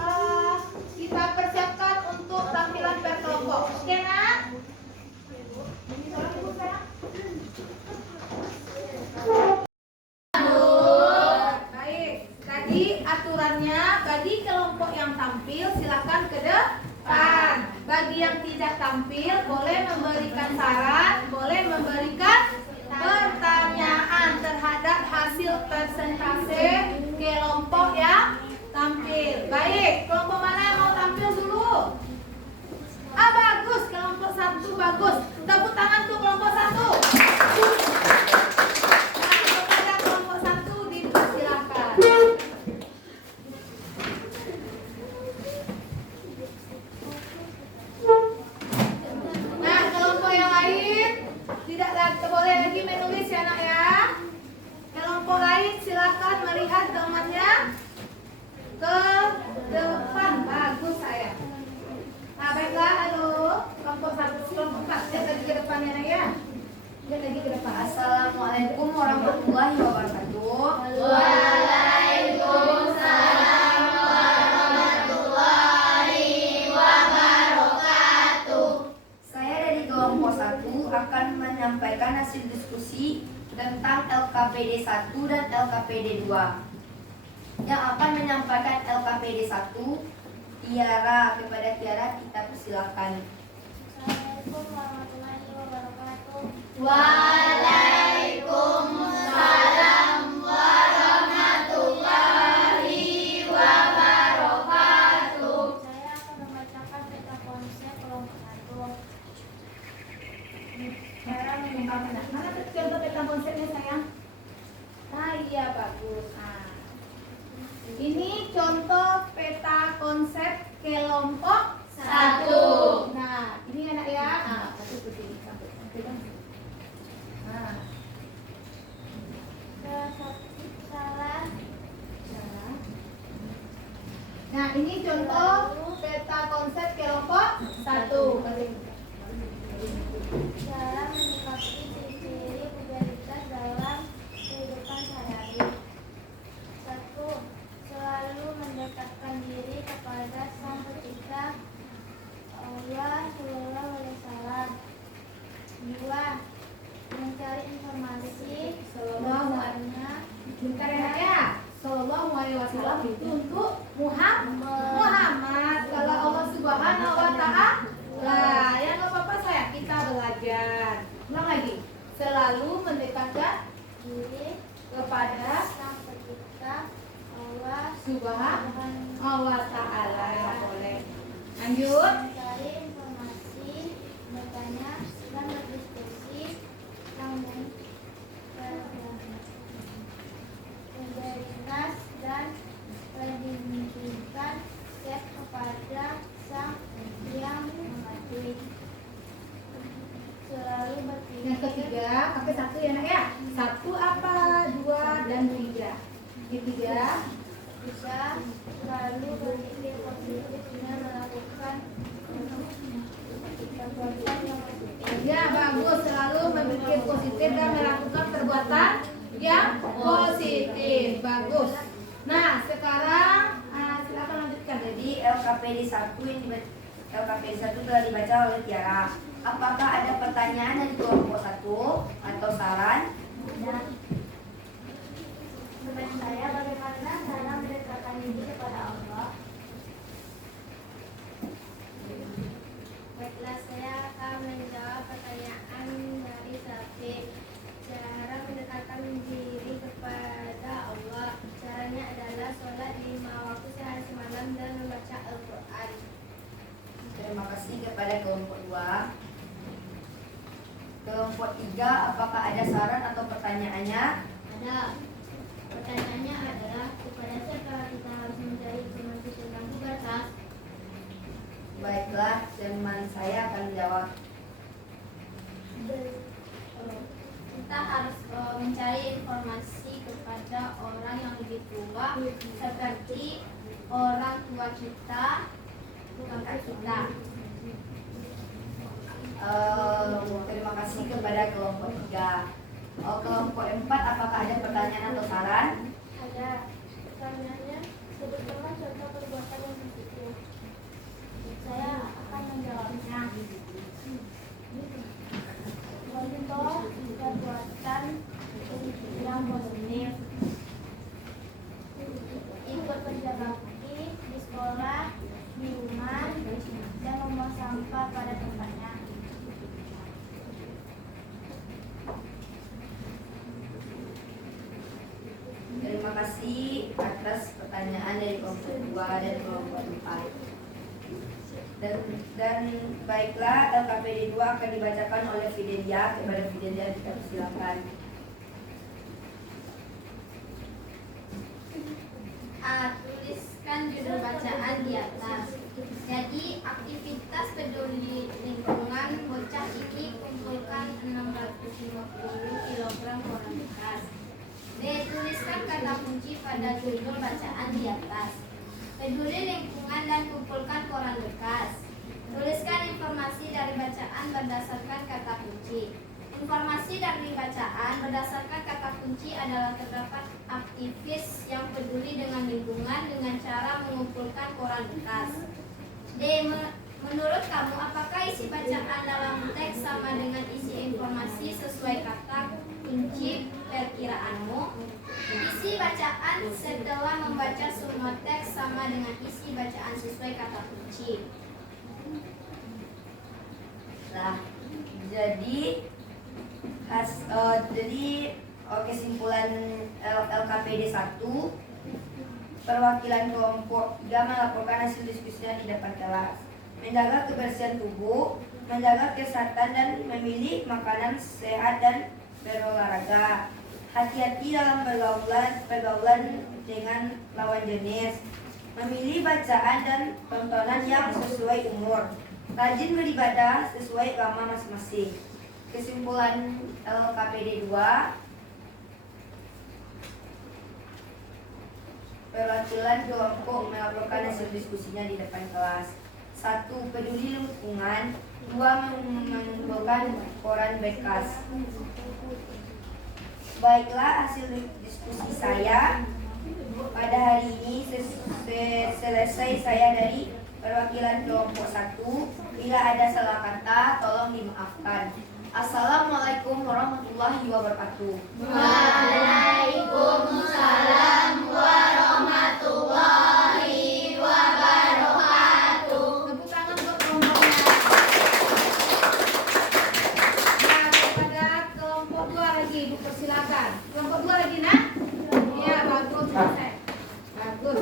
kita persiapkan untuk tampilan per kelompok. Oke, Nak? Baik, tadi aturannya bagi kelompok yang tampil silakan ke depan. Bagi yang tidak tampil boleh memberikan saran, boleh memberikan pertanyaan terhadap hasil persentase kelompok yang tampil. Baik, kelompok mana yang mau tampil dulu? Bagus, kelompok 1 bagus. Tepuk tangan untuk kelompok 1. Kepada kelompok 1 dipersilakan. Nah, kelompok yang lain tidak boleh lagi menulis ya nak ya. Kelompok lain silakan melihat temannya ke depan. Bagus saya. Nah, baiklah, halo. Kelompok 1, kelompok 4 lihat lagi ke depannya nak ya. Lihat lagi ke depan. Assalamualaikum warahmatullahi wabarakatuh. Waalaikumsalam warahmatullahi wabarakatuh. Saya dari kelompok 1 akan menyampaikan hasil diskusi tentang LKPD 1 dan LKPD 2. Yang akan menyampaikan LKPD 1, Tiara. Kepada Tiara kita persilakan. Assalamualaikum warahmatullahi wabarakatuh. Waalaikumsalam warahmatullahi wabarakatuh. Saya akan membacakan peta konsep kelompok 1. Cara mengungkapkan. Mana contoh peta konsepnya sayang? Nah, iya bagus. Nah, ini contoh peta konsep kelompok 1. Nah, ini anak ya. Nah, satu seperti ini. Nah, Salah. nah ini contoh peta konsep kelompok 1. Cara menyikapi ciri-ciri vulgaritas dalam kehidupan sehari-hari. 1. Selalu mendekatkan diri kepada Sang Pencipta Allah Subhanahu wa Ta'ala. 2. Mencari informasi Sallallahu alaihi Bentar ya nak ya. Sallallahu alaihi wasallam itu untuk Muhammad. Kalau Allah Subhanahu wa Ta'ala, ya nggak apa-apa saya. Kita belajar. Ulang lagi. Selalu mendekatkan diri kepada Sang Pencipta Allah Subhanahu wa Ta'ala. Boleh. Lanjut. mencari informasi, bertanya dan berdiskusi namun beringas dan berdimimpikan kepada Sang Yang Maha. Selalu berpikir Yang ketiga, pakai 1 ya nak ya. 1 apa? 2 dan 3. Ketiga, bisa selalu berpikir positif dengan melakukan perbuatan yang positif. ya bagus. Selalu berpikir positif dan melakukan perbuatan yang positif. Bagus. Nah, sekarang silakan lanjutkan. Jadi LKPD 1 telah dibaca oleh Tiara. Apakah ada pertanyaan dari kelompok 1 atau saran? Menurut saya, bagaimana cara mendekatkan diri kepada Allah? Baiklah, saya akan menjawab pertanyaan dari Safi. Cara mendekatkan diri kepada Allah, caranya adalah sholat 5 waktu sehari semalam dan membaca Al-Quran. Terima kasih kepada kelompok 2. Kelompok 3, apakah ada saran atau pertanyaannya? Ada. Pertanyaannya adalah, kepada siapa kita harus mencari informasi tentang pubertas? Baiklah, teman saya akan menjawab. Kita harus mencari informasi kepada orang yang lebih tua, seperti orang tua kita, kakak kita. Terima kasih kepada kelompok 3. Kelompok 4, apakah ada pertanyaan atau saran? Ada pertanyaannya, sebutkanlah contoh perbuatan yang positif. Saya akan menjawabnya. Contoh perbuatan yang positif: ikut kerja bakti di sekolah, di rumah, dan membuang sampah pada tempatnya. Terima kasih atas pertanyaan dari kelompok 2 dan kelompok 4. Dan baiklah, LKPD 2 akan dibacakan oleh Fidelia. Kepada Fidelia kita persilakan. Tuliskan judul bacaan di atas. Jadi, aktivitas peduli lingkungan bocah ini kumpulkan 650 kg koran bekas. B. Tuliskan kata kunci pada judul bacaan di atas. Peduli lingkungan dan kumpulkan koran bekas. Tuliskan informasi dari bacaan berdasarkan kata kunci. Informasi dari bacaan berdasarkan kata kunci adalah terdapat aktivis yang peduli dengan lingkungan dengan cara mengumpulkan koran bekas. D. Menurut kamu, apakah isi bacaan dalam teks sama dengan isi informasi sesuai kata kunci perkiraanmu? Isi bacaan setelah membaca semua teks sama dengan isi bacaan sesuai kata kunci. Nah, jadi kesimpulan LKPD 1, perwakilan kelompok 3 melaporkan hasil diskusinya di depan kelas. Menjaga kebersihan tubuh, menjaga kesehatan dan memilih makanan sehat dan berolahraga. Hati-hati dalam pergaulan dengan lawan jenis. Memilih bacaan dan tontonan yang sesuai umur. Rajin beribadah sesuai agama masing-masing. Kesimpulan LKPD 2, perwakilan kelompok melaporkan hasil diskusinya di depan kelas. 1. Peduli lingkungan. 2. Mengumpulkan koran bekas. Baiklah, hasil diskusi saya pada hari ini selesai. Saya dari perwakilan kelompok 1. Bila ada salah kata, tolong dimaafkan. Assalamualaikum warahmatullahi wabarakatuh. Waalaikumsalam warahmatullahi wabarakatuh. Tepuk tangan buat kelompoknya. Nah, kepada kelompok 2 lagi, Ibu persilakan. Kelompok 2 lagi, nak? Iya, bagus. Bagus.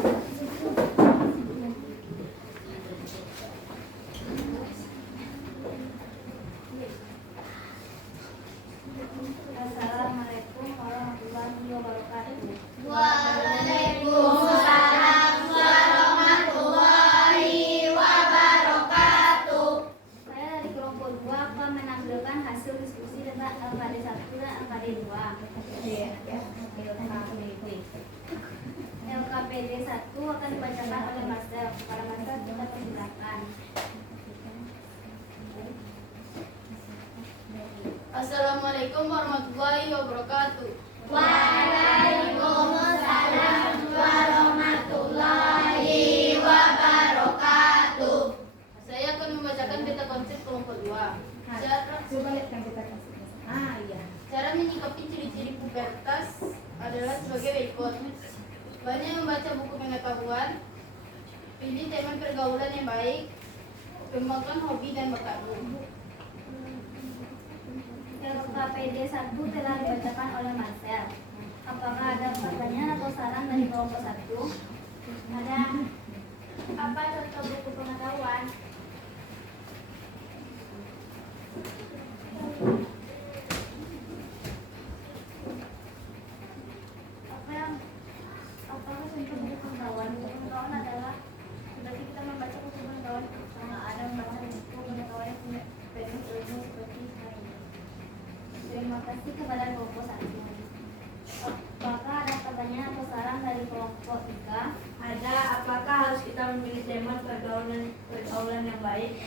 Assalamualaikum warahmatullahi wabarakatuh. Waalaikumsalam warahmatullahi wabarakatuh. Saya dari kelompok 2 akan menampilkan hasil diskusi tentang LKD 1 dan LKD 2. LKPD 1 akan dibacakan oleh Marcel. Para Marcel kita persilakan. Assalamualaikum warahmatullahi wabarakatuh. Waalaikumsalam warahmatullahi wabarakatuh. Saya akan membacakan peta konsep kelompok 2. Coba lihat yang kita kasih. Iya. Cara menyikapi ciri-ciri pubertas adalah sebagai berikut. Banyak membaca buku pengetahuan, pilih tema pergaulan yang baik, kembangkan hobi dan bakatmu. LKPD 1 telah dibacakan oleh Marcel. Apakah ada pertanyaan atau saran dari kelompok 1? Ada. Apa contoh buku pengetahuan? Apakah contoh buku pengetahuan? Buku pengetahuan adalah berarti kita membaca buku pengetahuan sama ada membaca buku pengetahuan yang punya ilmu seperti ini. Terima kasih kepada kelompok 1. Apakah ada pertanyaan atau saran dari kelompok 3? Ada. Apakah hal akan memilih tema pergaulan yang baik.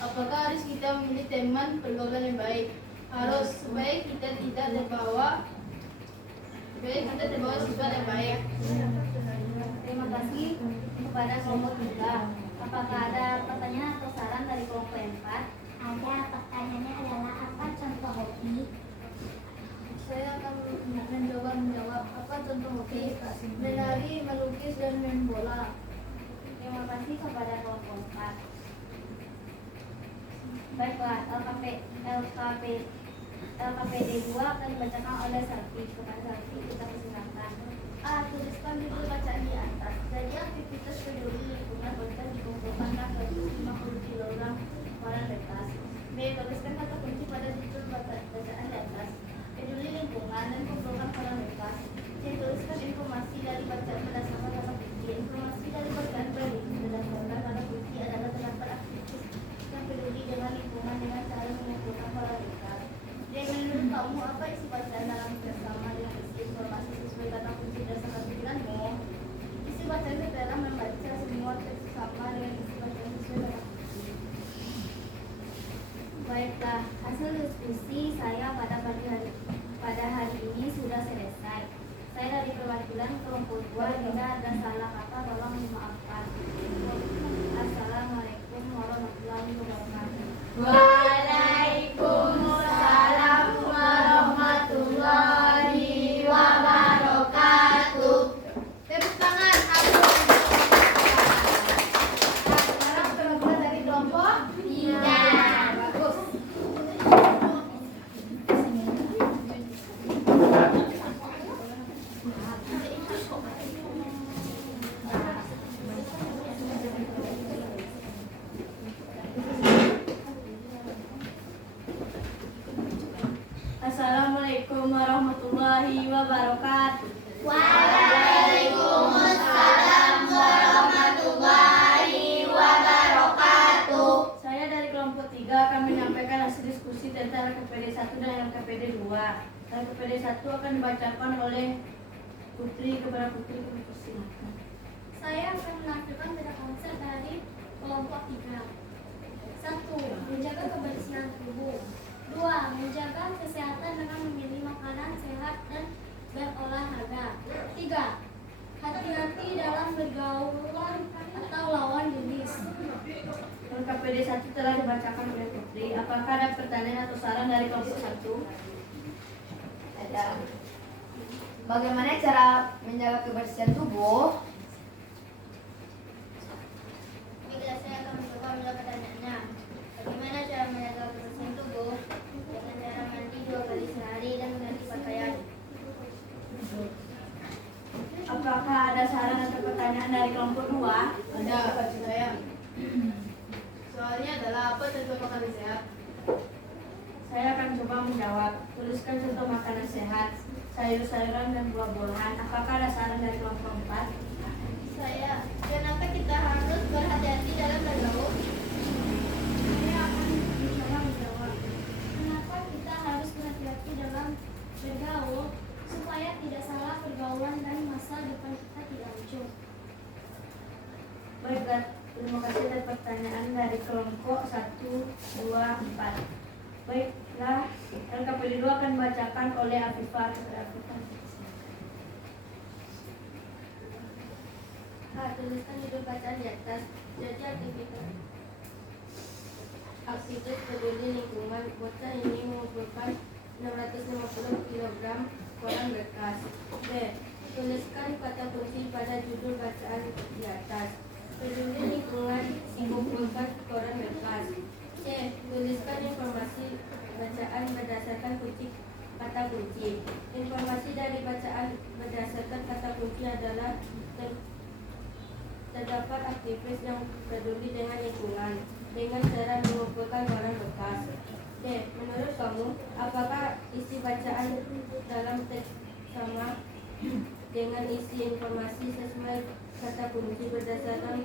Apakah harus kita memilih teman pergaulan yang baik? Harus, supaya kita tidak terbawa sifat yang baik. Terima kasih kepada kelompok 3. Apakah ada pertanyaan atau saran dari kelompok 4? Ada, pertanyaannya adalah apa contoh hobi? Saya akan menjawab apa contoh hobi? Menari, melukis, dan main bola. Terima kasih kepada kelompok 4. Baiklah, LKPD 2 akan dibacakan oleh Sarti. Kepada Sarti kita persilakan. Tuliskan judul bacaan di atas. Jadi aktivitas peduli lingkungan bolehkan dikumpulkan 150 kg koran bekas. B. Tuliskan kata kunci pada judul bacaan di atas. Peduli lingkungan dan kumpulkan koran bekas. C. Tuliskan informasi dari bacaan berdasarkan kata kunci. Informasi dari bacaan berdasarkan kata kunci adalah terdapat aktivitas yang peduli dengan lingkungan dengan cara mengumpulkan koran bekas. D. Menurut kamu apa isi bacaan dalam bersama dengan isi informasi sesuai kata kunci berdasarkan pikiranmu? Isi bacaan adalah membaca semua teks sama dengan isi bacaan sesuai kata kunci. Baiklah, hasil diskusi saya pada hari ini sudah selesai. Saya dari perwakilan kelompok 2, jika ada salah kata tolong dimaafkan. Assalamualaikum warahmatullahi wabarakatuh. Waalaikumsalam warahmatullahi wabarakatuh. Tepuk tangan. Sekarang perwakilan dari kelompok 3. Bagus. Assalamualaikum warahmatullahi wabarakatuh. Waalaikumsalam warahmatullahi wabarakatuh. Saya dari kelompok 3 akan menyampaikan hasil diskusi tentang LKPD 1 dan LKPD 2. LKPD 1 akan dibacakan oleh Putri. Kepada Putri, kami persilakan. Saya akan menampilkan beda konsep dari kelompok 3. 1. Menjaga kebersihan tubuh. 2. Menjaga kesehatan dengan memilih makanan sehat dan berolahraga. 3. Hati-hati dalam bergaul atau lawan jenis. LKPD 1 telah dibacakan oleh Putri. Apakah ada pertanyaan atau saran dari kelompok 1? Ada. Bagaimana cara menjaga kebersihan tubuh? Baiklah, saya akan mencoba menjawab pertanyaannya. Bagaimana cara menjaga kebersihan tubuh? Dengan cara mandi 2 kali sehari dan mengganti pakaian. Apakah ada saran atau pertanyaan dari kelompok 2? Ada bagi saya. Soalnya adalah apa contoh makanan sehat? Saya akan coba menjawab. Tuliskan contoh makanan sehat, sayur-sayuran dan buah-buahan. Apakah ada saran dari kelompok 4? Saya, kenapa kita harus berhati-hati dalam bergaul? Saya akan mencoba menjawab. Kenapa kita harus berhati-hati dalam bergaul supaya tidak salah pergaulan dan masa depan kita tidak lucu. Baiklah, terima kasih atas pertanyaan dari kelompok 1, 2, 4. Baiklah, LKPD 2 akan dibacakan oleh Afifah. Tuliskan judul bacaan di atas. Jadi aktivitas peduli lingkungan. Bocah ini mengumpulkan 650 kg koran bekas. B. Tuliskan kata kunci pada judul bacaan di atas. Peduli lingkungan mengumpulkan koran bekas. C. Tuliskan informasi bacaan berdasarkan kunci kata kunci. Informasi dari bacaan berdasarkan kata kunci adalah terdapat aktivis yang peduli dengan lingkungan dengan cara mengumpulkan koran bekas. D. Menurut kamu, apakah isi bacaan dalam teks sama dengan isi informasi sesuai kata kunci berdasarkan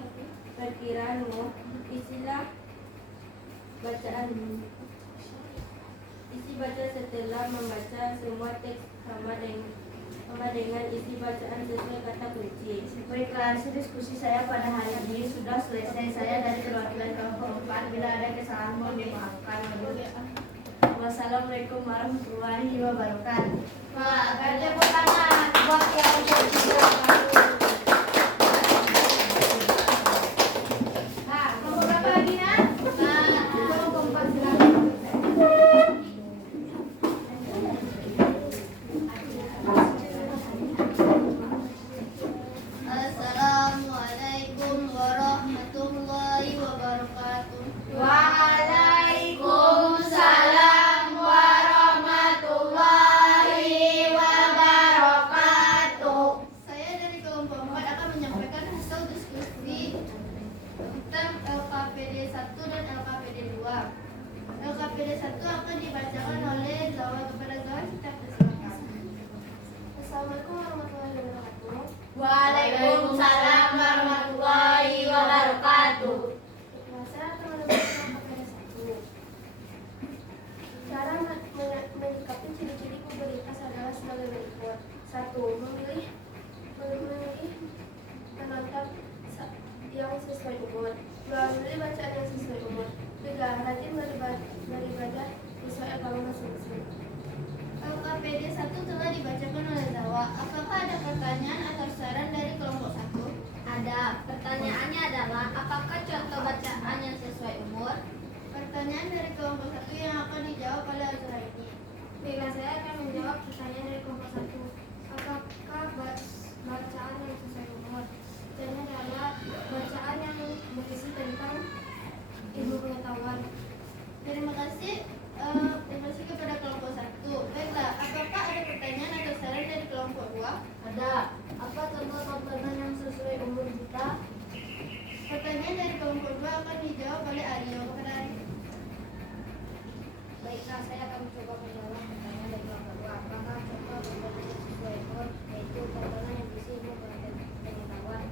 perkiraanmu? Isilah bacaan. Isi baca setelah membaca semua teks sama dengan isi bacaan sesuai kata kunci. Baiklah, hasil diskusi saya pada hari ini sudah selesai. Saya dari perwakilan kelompok 4. Bila ada kesalahan mohon dimaafkan. Wassalamualaikum warahmatullahi wabarakatuh. Wah, tepuk tangan buat yang udah juga. Nah, kelompok berapa lagi, Nak? Nah, kelompok 4 silakan. Assalamualaikum warahmatullahi wabarakatuh. Waalaikumsalam warahmatullahi wabarakatuh. Saya dari kelompok 4 akan menyampaikan hasil diskusi tentang LKPD 1 dan LKPD 2. LKPD 1 akan dibacakan oleh Zawa kepada Zawa. Kita persilakan. Assalamualaikum warahmatullahi wabarakatuh. Waalaikumsalam warahmatullahi wabarakatuh. Saya akan membacakan LKPD 1. Cara menyikapi ciri-ciri mobilitas adalah sebagai berikut. 1. Memilih menonton yang sesuai umur. 2. Memilih bacaan yang sesuai umur. 3. Rajin beribadah sesuai agama masing-masing. LKPD 1 telah dibacakan oleh Zawa. Apakah ada pertanyaan atau saran dari kelompok 1? Ada. Pertanyaannya adalah, apakah contoh bacaan yang sesuai umur? Pertanyaan dari kelompok 1 yang akan dijawab oleh Azraini. Baiklah, saya akan menjawab pertanyaan dari kelompok 1. Apakah bacaan yang sesuai umur? Pertanyaannya adalah bacaan yang berisi tentang ilmu pengetahuan. Terima kasih kepada kelompok 1. Baiklah, apakah ada pertanyaan atau saran dari kelompok 2? Ada. Apa contoh tontonan yang sesuai umur kita? Pertanyaan dari kelompok 2 akan dijawab oleh Aryo. Kepada Aryo. Baiklah, saya akan mencoba menjawab pertanyaan dari kelompok 2. Apakah contoh tontonan yang sesuai umur, yaitu tontonan yang berisi ilmu pengetahuan?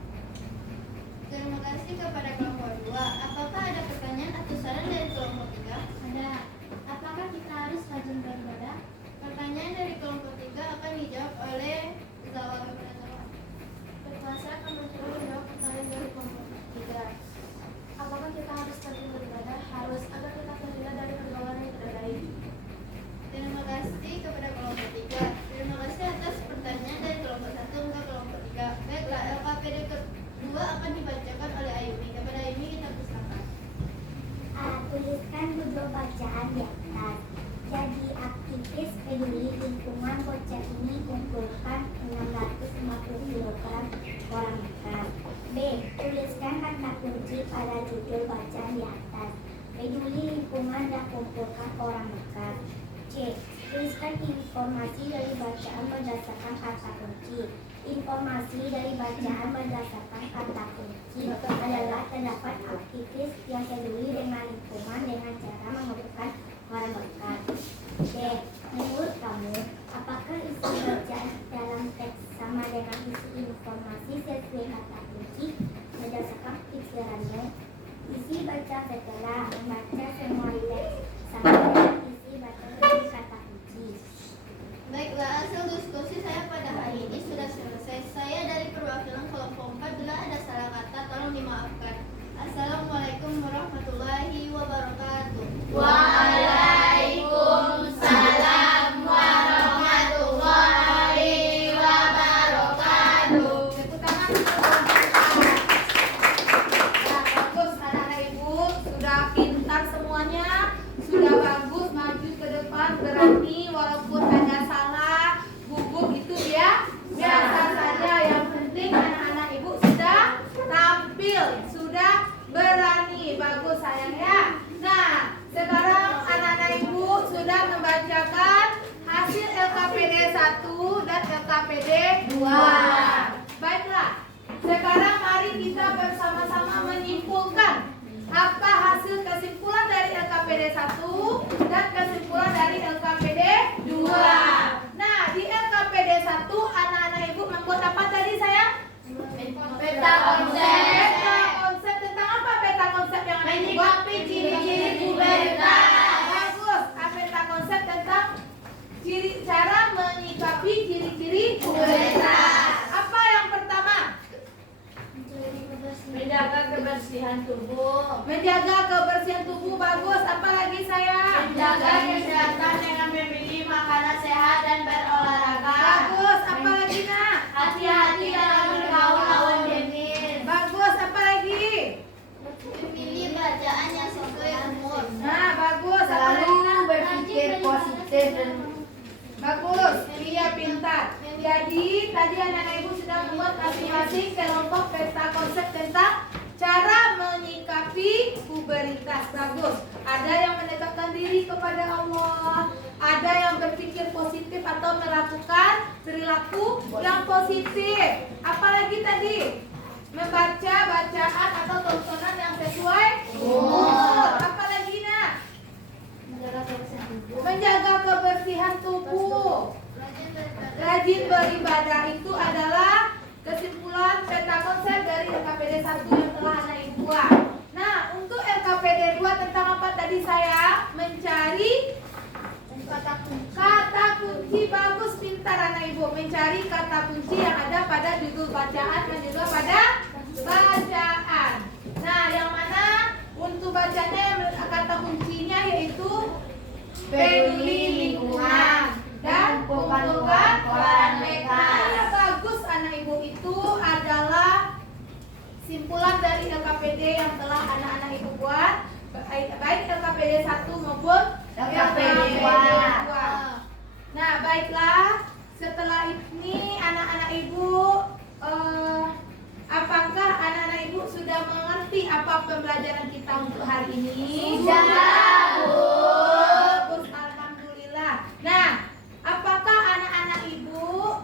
Terima kasih kepada kelompok 2. Apakah ada pertanyaan atau saran dari kelompok 3? Ada. Apakah kita harus rajin beribadah? Pertanyaan dari kelompok 3 akan dijawab oleh Zawa kepada Zawa. Baiklah, saya akan mencoba menjawab pertanyaan dari kelompok 3. Apakah kita harus rajin beribadah? Harus, agar kita terhindar dari pergaulan yang tidak baik. Terima kasih kepada kelompok 3. Terima kasih atas pertanyaan dari kelompok 1 hingga kelompok 3. Baiklah, LKPD kedua akan dibacakan oleh Ayumi. Kepada Ayumi kita persilakan. Tuliskan judul bacaan di atas. Jadi aktivis peduli lingkungan bocah ini kumpulkan 650 kg koran makan. B. Tuliskan kata kunci pada judul bacaan di atas. Peduli lingkungan dan kumpulkan koran makan. C. Tuliskan informasi dari bacaan berdasarkan kata kunci. Informasi dari bacaan berdasarkan kata kunci adalah terdapat aktivis yang peduli dengan lingkungan dengan cara mengumpulkan koran makan. D. Menurut kamu, apakah isi bacaan dalam teks sama dengan isi informasi sesuai kata kunci berdasarkan pikiranmu? Isi baca setelah membaca semua teks sama dengan isi baca sesuai kata kunci. Baiklah, hasil diskusi saya pada hari ini sudah selesai. Saya dari perwakilan kelompok 4. Bila ada salah kata, tolong dimaafkan. Assalamualaikum warahmatullahi wabarakatuh. Waalaikumsalam warahmatullahi wabarakatuh. Tepuk tangan. Ya, bagus anak-anak ibu, sudah pintar semuanya, sudah bagus, maju ke depan, berani walaupun ada salah, gugup itu ya biasa saja. Yang penting anak-anak ibu sudah tampil, sudah berani, bagus sayang ya. Nah, sekarang anak-anak ibu sudah membacakan hasil LKPD 1 dan LKPD 2. Baiklah, sekarang mari kita bersama-sama menyimpulkan apa hasil kesimpulan dari LKPD 1 dan kesimpulan dari LKPD 2. Nah, di LKPD 1 anak-anak ibu membuat apa tadi sayang? Peta konsep. Peta konsep tentang apa peta konsep yang anak ibu buat? Ciri-ciri pubertas. menjaga kesehatan dengan memilih makanan sehat dan berolahraga. Bagus, apa lagi nak? Hati-hati dalam bergaul lawan jenis. Bagus, apa lagi? Memilih bacaan yang sesuai umur. Nah, bagus, apa lagi Selalu nak? berpikir positif dan Bagus, iya pintar. Jadi tadi anak-anak ibu sudah membuat masing-masing kelompok peta konsep tentang cara menyikapi pubertas. Bagus. Ada yang mendekatkan diri kepada Allah, ada yang berpikir positif atau melakukan perilaku yang positif. Apalagi tadi? Membaca bacaan atau tontonan yang sesuai umur. Apalagi nak? Menjaga kebersihan tubuh. Rajin beribadah itu adalah kesimpulan peta konsep dari LKPD 1 yang telah anak ibu buat. Nah, untuk LKPD 2 tentang apa tadi saya? Mencari kata kunci. Bagus, pintar anak ibu. Mencari kata kunci yang ada pada judul bacaan dan juga pada bacaan. Nah, yang mana untuk bacanya kata kuncinya yaitu peduli lingkungan dan kumpulkan koran bekas. Bagus anak ibu, itu adalah simpulan dari LKPD yang telah anak-anak ibu buat, baik LKPD 1 maupun LKPD 2. Nah, baiklah, setelah ini anak-anak ibu apakah anak-anak ibu sudah mengerti apa pembelajaran kita untuk hari ini? Sudah, Bu. Bagus, alhamdulillah. Nah, apakah anak-anak ibu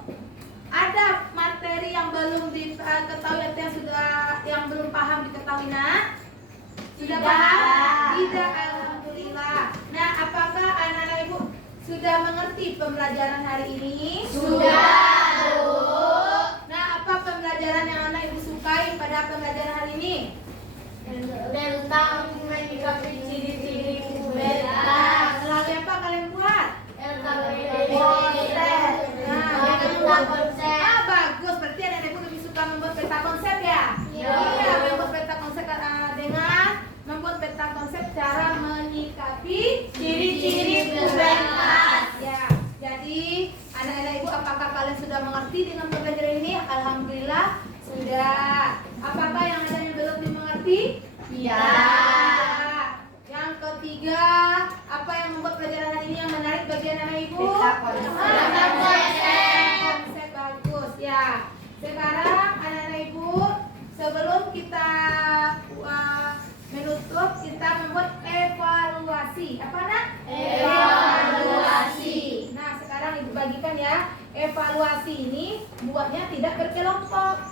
ada materi yang belum diketahui atau yang belum paham diketahui nak? Sudah paham? Tidak, alhamdulillah. Nah, apakah anak-anak ibu sudah mengerti pembelajaran hari ini? Sudah, Bu. Nah, apa pembelajaran yang anak ibu sukai pada pembelajaran hari ini? Tentang menyikapi ciri-ciri pubertas. Melalui apa kalian buat? LKPD. Nah, Tentang konsep. bagus. Berarti anak-anak ibu lebih suka membuat peta konsep ya? Iya. Iya, membuat peta konsep dengan membuat peta konsep cara menyikapi ciri-ciri pubertas. Ya, jadi anak-anak ibu apakah kalian sudah mengerti dengan pembelajaran ini? Alhamdulillah sudah. Apakah yang ada yang belum dimengerti? Iya. Yang ketiga, apa yang membuat pelajaran hari ini yang menarik bagi anak ibu? Peta konsep. Peta konsep. Bagus ya. Sekarang anak-anak ibu, sebelum kita menutup, kita membuat evaluasi. Apa nak? Evaluasi. Nah, sekarang ibu bagikan ya. Evaluasi ini buatnya tidak berkelompok.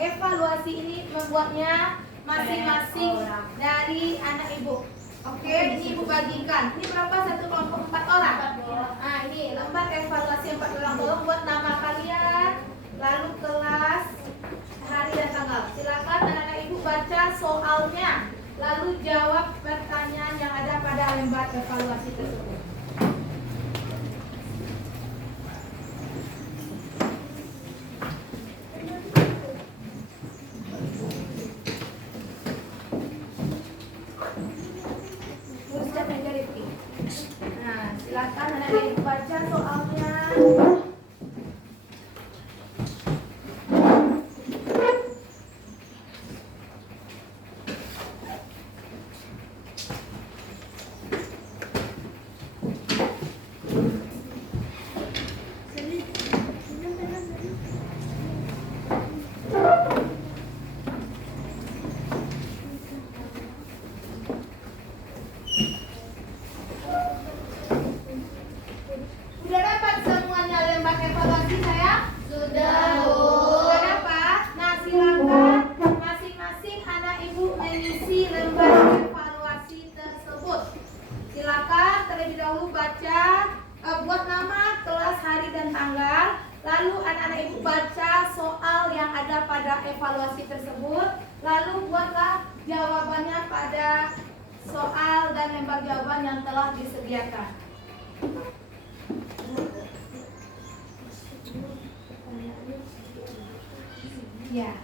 Evaluasi ini membuatnya masing-masing dari anak ibu. Oke, ini ibu bagikan. Ini berapa? Satu kelompok 4 orang. Nah, ini lembar evaluasi 4 orang. Tolong buat nama kalian, lalu kelas, hari dan tanggal. Silakan anak-anak ibu baca soalnya, lalu jawab pertanyaan yang ada pada lembar evaluasi tersebut. Nah, silakan anak-anak ibu baca soalnya. Sudah dapat semuanya lembar evaluasi saya? Sudah, Bu. Sudah dapat? Nah, silakan masing-masing anak ibu mengisi lembar evaluasi tersebut. Silakan terlebih dahulu baca, buat nama, kelas, hari dan tanggal. Lalu anak-anak ibu baca soal yang ada pada evaluasi tersebut. Lalu buatlah jawabannya pada soal dan lembar jawaban yang telah disediakan. Ya,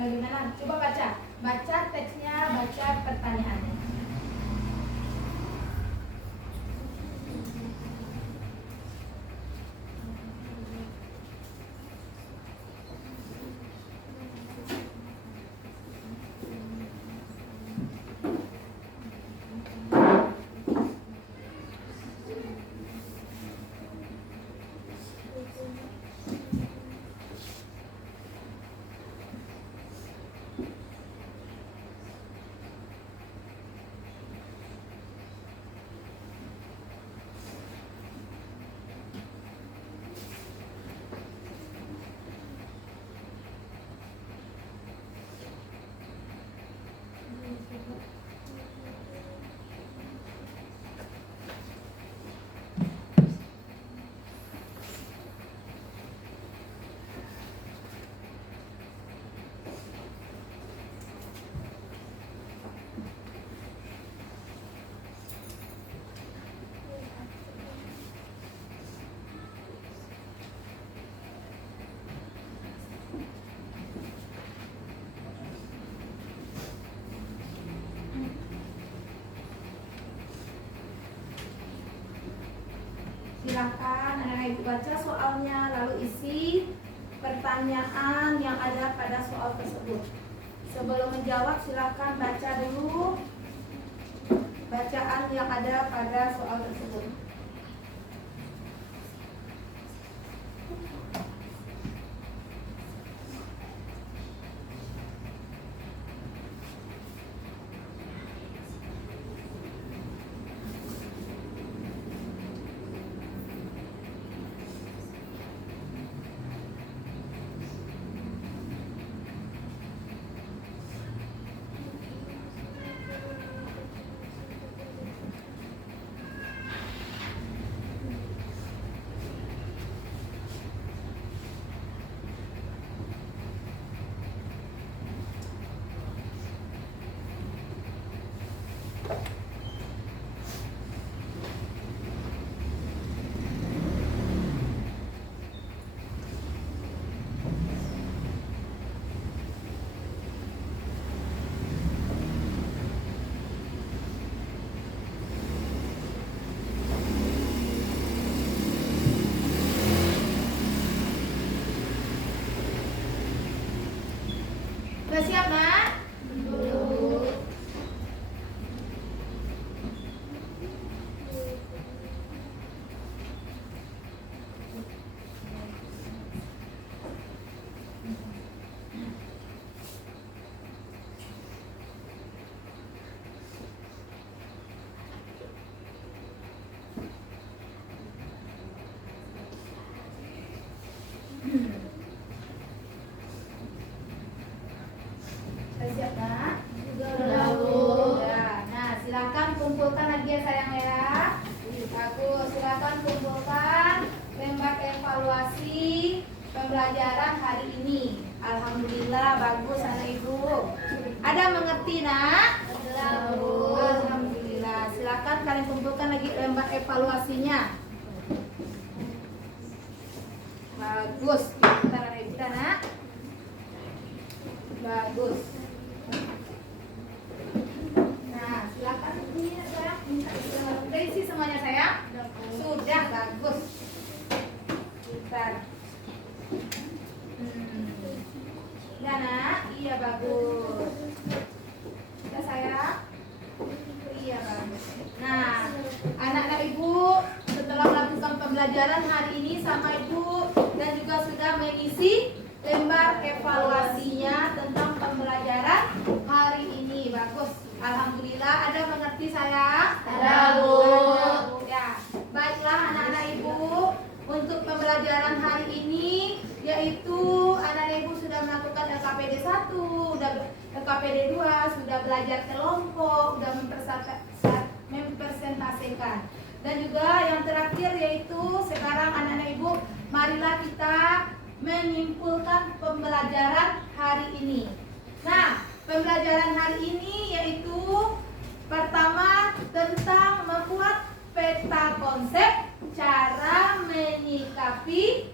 bagaimana? Coba baca. Baca teksnya, baca pertanyaannya. anak ibu baca soalnya, lalu isi pertanyaan yang ada pada soal tersebut. Sebelum menjawab silahkan baca dulu bacaan yang ada pada soal tersebut. Sudah siap, Nak? Sudah siap, Nak? Sudah. Nah, silakan kumpulkan lagi ya sayang ya. Bagus, silakan kumpulkan lembar evaluasi pembelajaran hari ini. Alhamdulillah bagus anak ibu. Ada mengerti, Nak? Alhamdulillah. Silakan kalian kumpulkan lagi lembar evaluasinya. Bagus. Kita anak ibu, Nak. Bagus. Nah, silakan ini saya minta isi semuanya saya. Sudah bagus. Bentar. Ya, Nak? Iya bagus. Sudah saya? Iya bagus. Nah, anak-anak ibu setelah melakukan pembelajaran hari ini sama ibu dan juga sudah mengisi lembar evaluasinya tentang pembelajaran hari ini. Bagus. Alhamdulillah. Ada mengerti saya? Ada, Bu. Ya. Baiklah anak-anak ibu, untuk pembelajaran hari ini yaitu anak-anak ibu sudah melakukan LKPD 1, LKPD 2, sudah belajar kelompok, sudah mempresentasikan. Dan juga yang terakhir yaitu sekarang anak-anak ibu, marilah kita menyimpulkan pembelajaran hari ini. Nah, pembelajaran hari ini yaitu pertama tentang membuat peta konsep, cara menyikapi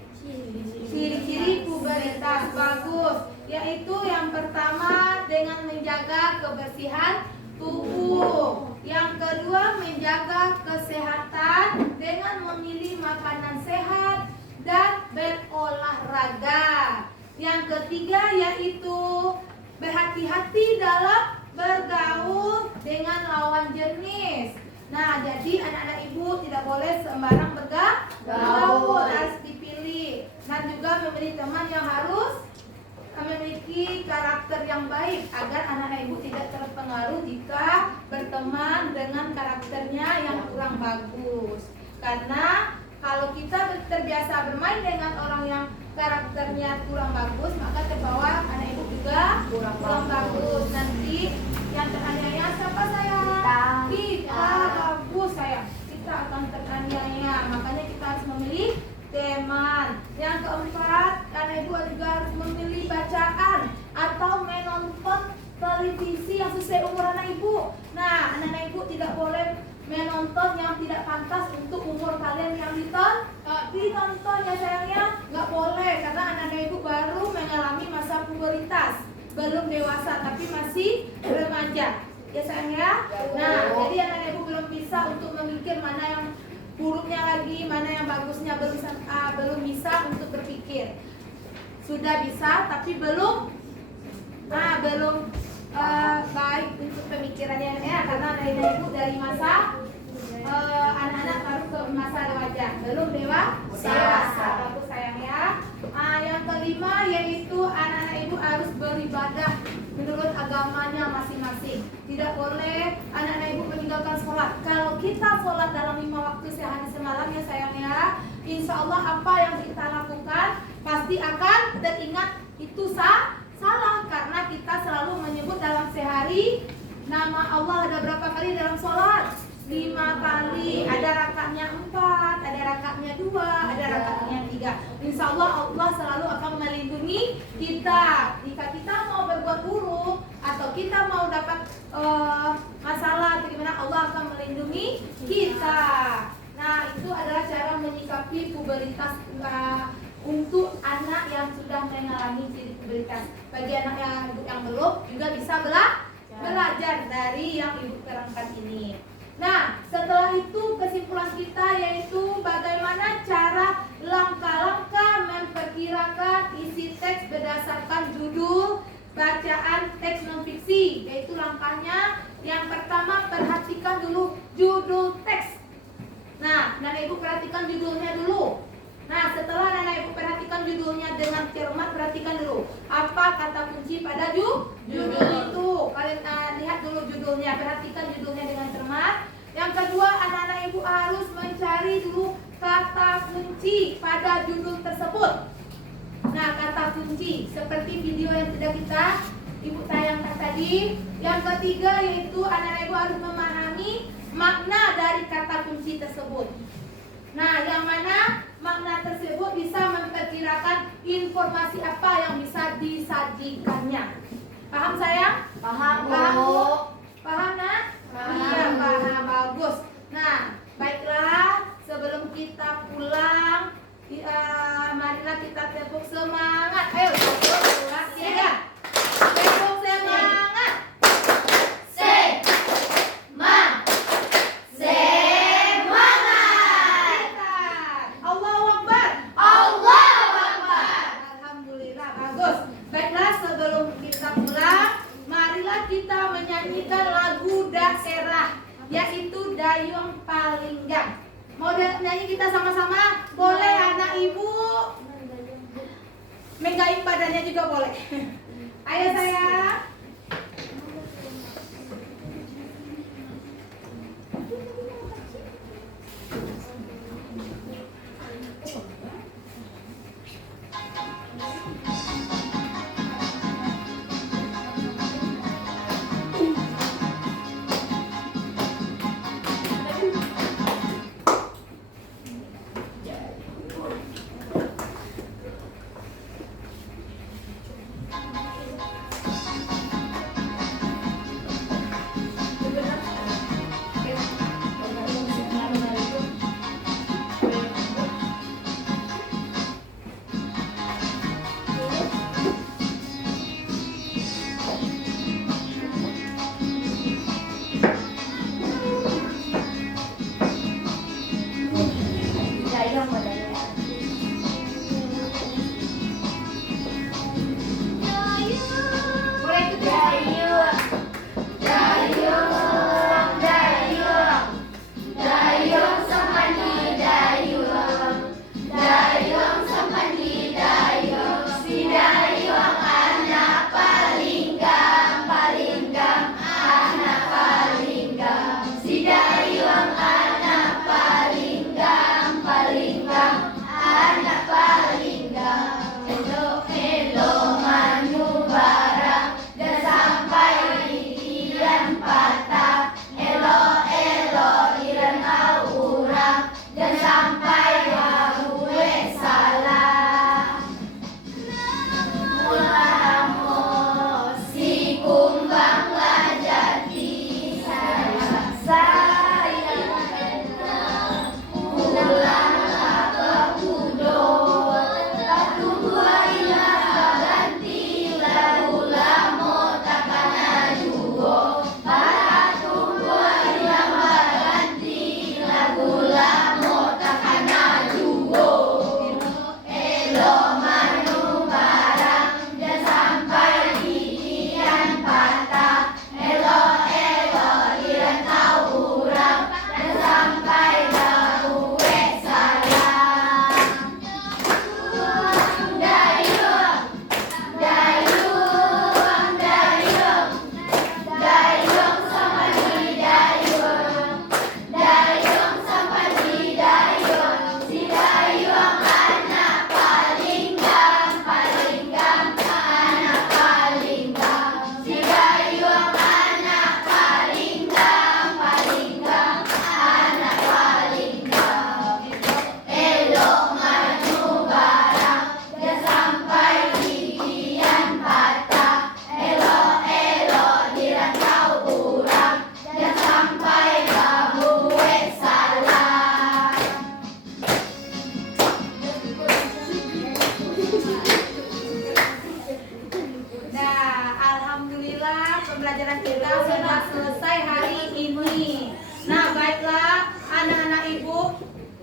ciri-ciri puberitas. Bagus. Yaitu yang pertama dengan menjaga kebersihan tubuh. Yang kedua menjaga kesehatan dengan memilih makanan sehat dan berolahraga. Yang ketiga yaitu berhati-hati dalam bergaul dengan lawan jenis. Nah, jadi anak-anak ibu tidak boleh sembarang bergaul, harus dipilih. Dan juga memilih teman yang harus memiliki karakter yang baik agar anak-anak ibu tidak terpengaruh jika berteman dengan karakternya yang kurang bagus. Karena kalau kita terbiasa bermain dengan orang yang karakternya kurang bagus, maka terbawa anak ibu juga kurang bagus. Nanti yang teraniaya siapa sayang? Kita. Bagus sayang. Kita akan teraniaya. Makanya kita harus memilih teman. Yang keempat, anak ibu juga harus memilih bacaan atau menonton televisi yang sesuai umur anak ibu. Nah, anak-anak ibu tidak boleh menonton yang tidak pantas untuk umur kalian yang ditonton ya sayangnya, nggak boleh karena anak-anak ibu baru mengalami masa pubertas, belum dewasa tapi masih remaja ya sayangnya. Nah, jadi anak-anak ibu belum bisa untuk memikir mana yang buruknya lagi, mana yang bagusnya belum bisa untuk berpikir. Sudah bisa tapi belum baik untuk pemikirannya ya, karena nenek ibu dari masa anak-anak baru ke masa remaja, belum dewasa. Bagus sayang ya. Yang kelima yaitu anak-anak ibu harus beribadah menurut agamanya masing-masing. Tidak boleh anak-anak ibu meninggalkan sholat. Kalau kita sholat dalam 5 waktu sehari semalam ya sayang ya, insya Allah apa yang kita lakukan pasti akan teringat itu salah, karena kita selalu menyebut dalam sehari nama Allah ada berapa kali dalam sholat? 5 kali. Ada rakaatnya 4, ada rakaatnya 2, ada rakaatnya 3. Insya Allah Allah selalu akan melindungi kita. Jika kita mau berbuat buruk atau kita mau dapat masalah, bagaimana Allah akan melindungi kita. Nah, itu adalah cara menyikapi pubertas untuk anak yang sudah mengalami ciri pubertas. Bagi anak yang belum juga bisa belajar dari yang ibu terangkan ini. Nah, setelah itu kesimpulan kita yaitu bagaimana cara langkah-langkah memperkirakan isi teks berdasarkan judul bacaan teks non-fiksi. Yaitu langkahnya yang pertama, perhatikan dulu judul teks. Nah, Nana Ibu perhatikan judulnya dulu. Nah, setelah Nana Ibu perhatikan judulnya dengan cermat, perhatikan dulu apa kata kunci pada judul itu. Kalian lihat dulu judulnya, perhatikan judulnya dengan cermat. Yang kedua, anak-anak Ibu harus mencari dulu kata kunci pada judul tersebut. Nah, kata kunci seperti video yang sudah Ibu tayangkan tadi. Yang ketiga yaitu anak-anak Ibu harus memahami makna dari kata kunci tersebut. Nah, yang mana makna tersebut bisa memperkirakan informasi apa yang bisa disajikannya. Paham sayang? Paham, Bu? Paham nak? Iya, paham. Bagus. Nah, baiklah, sebelum kita pulang, marilah kita tepuk semangat. Ayo, 1, 2, 3. Tepuk semangat. Allahu Akbar. Alhamdulillah, bagus. Baiklah, sebelum kita pulang, marilah kita menyanyikan lagu daerah, yaitu Dayung Palinggang. Mau nyanyi kita sama-sama? Boleh anak ibu? Menggayung badannya juga boleh. Ayo sayang.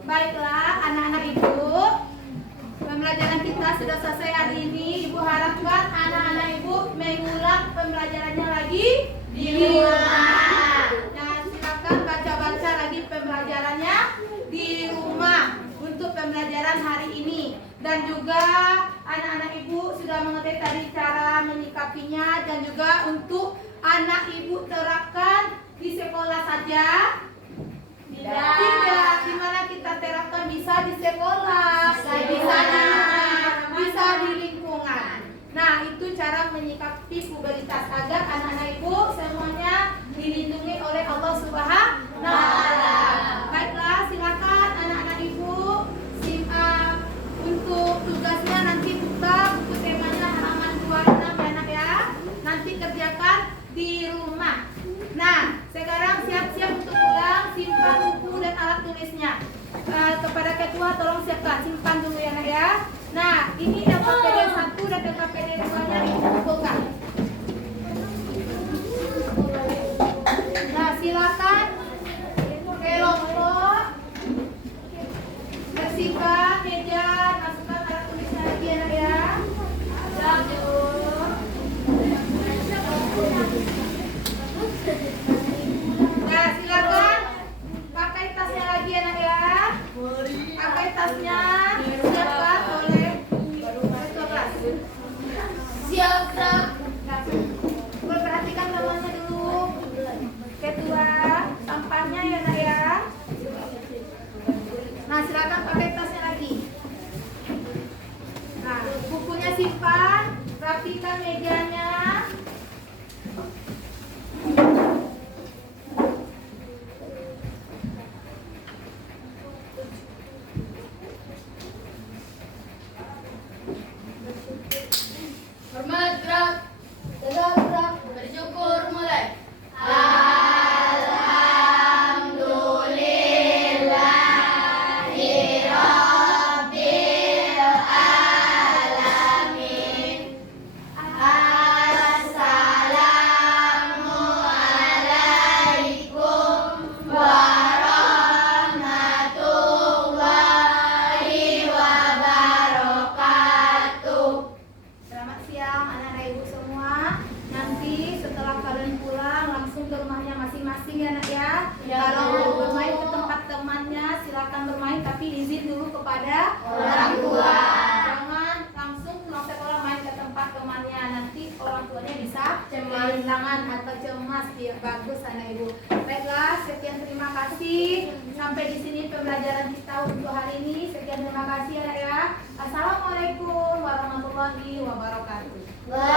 Baiklah anak-anak ibu, pembelajaran kita sudah selesai hari ini. Ibu harapkan anak-anak ibu mengulang pembelajarannya lagi di rumah. Nah, silakan baca-baca lagi pembelajarannya di rumah untuk pembelajaran hari ini. Dan juga anak-anak ibu sudah mengerti tadi cara menyikapinya, dan juga untuk anak ibu terapkan di sekolah saja. Tidak, di mana kita terapkan bisa di sekolah, bisa di rumah, bisa di lingkungan. Nah, itu cara menyikapi pubertas agar anak-anak ibu semuanya dilindungi oleh Allah Subhanahu wa Ta'ala. Baiklah, silakan anak-anak ibu untuk tugasnya nanti buka buku temanya halaman 26 ya nak ya. Nanti kerjakan di rumah. Nah, sekarang siap-siap untuk pulang, simpan buku dan alat tulisnya. Kepada ketua tolong siapkan, simpan dulu ya nak ya. Nah, ini LKPD 1 dan LKPD 2-nya dikumpulkan. Nah, silakan kelompok bersihkan meja, masukkan alat tulisnya lagi ya nak ya. Lanjut. Nah, silakan pakai tasnya lagi ya nak ya. Pakai tasnya, siapkan oleh ketua kelas. Siap, Kak. Perhatikan temannya dulu. Ketua, sampahnya ya nak ya. Nah, silakan pakai tasnya lagi. Nah, bukunya simpan, rapikan mejanya. Hormat gerak. Tegak gerak. Bersyukur mulai. Selamat siang anak-anak ibu semua. Nanti setelah kalian pulang langsung ke rumahnya masing-masing ya nak ya. Kalau mau bermain ke tempat temannya silakan bermain, tapi izin dulu kepada orang tua. Jangan langsung pulang sekolah main ke tempat temannya, nanti orang tuanya bisa kehilangan atau cemas. Biar bagus anak ibu. Baiklah, sekian terima kasih. Sampai di sini pembelajaran kita untuk hari ini. Sekian terima kasih ya nak ya. Assalamualaikum warahmatullahi wabarakatuh.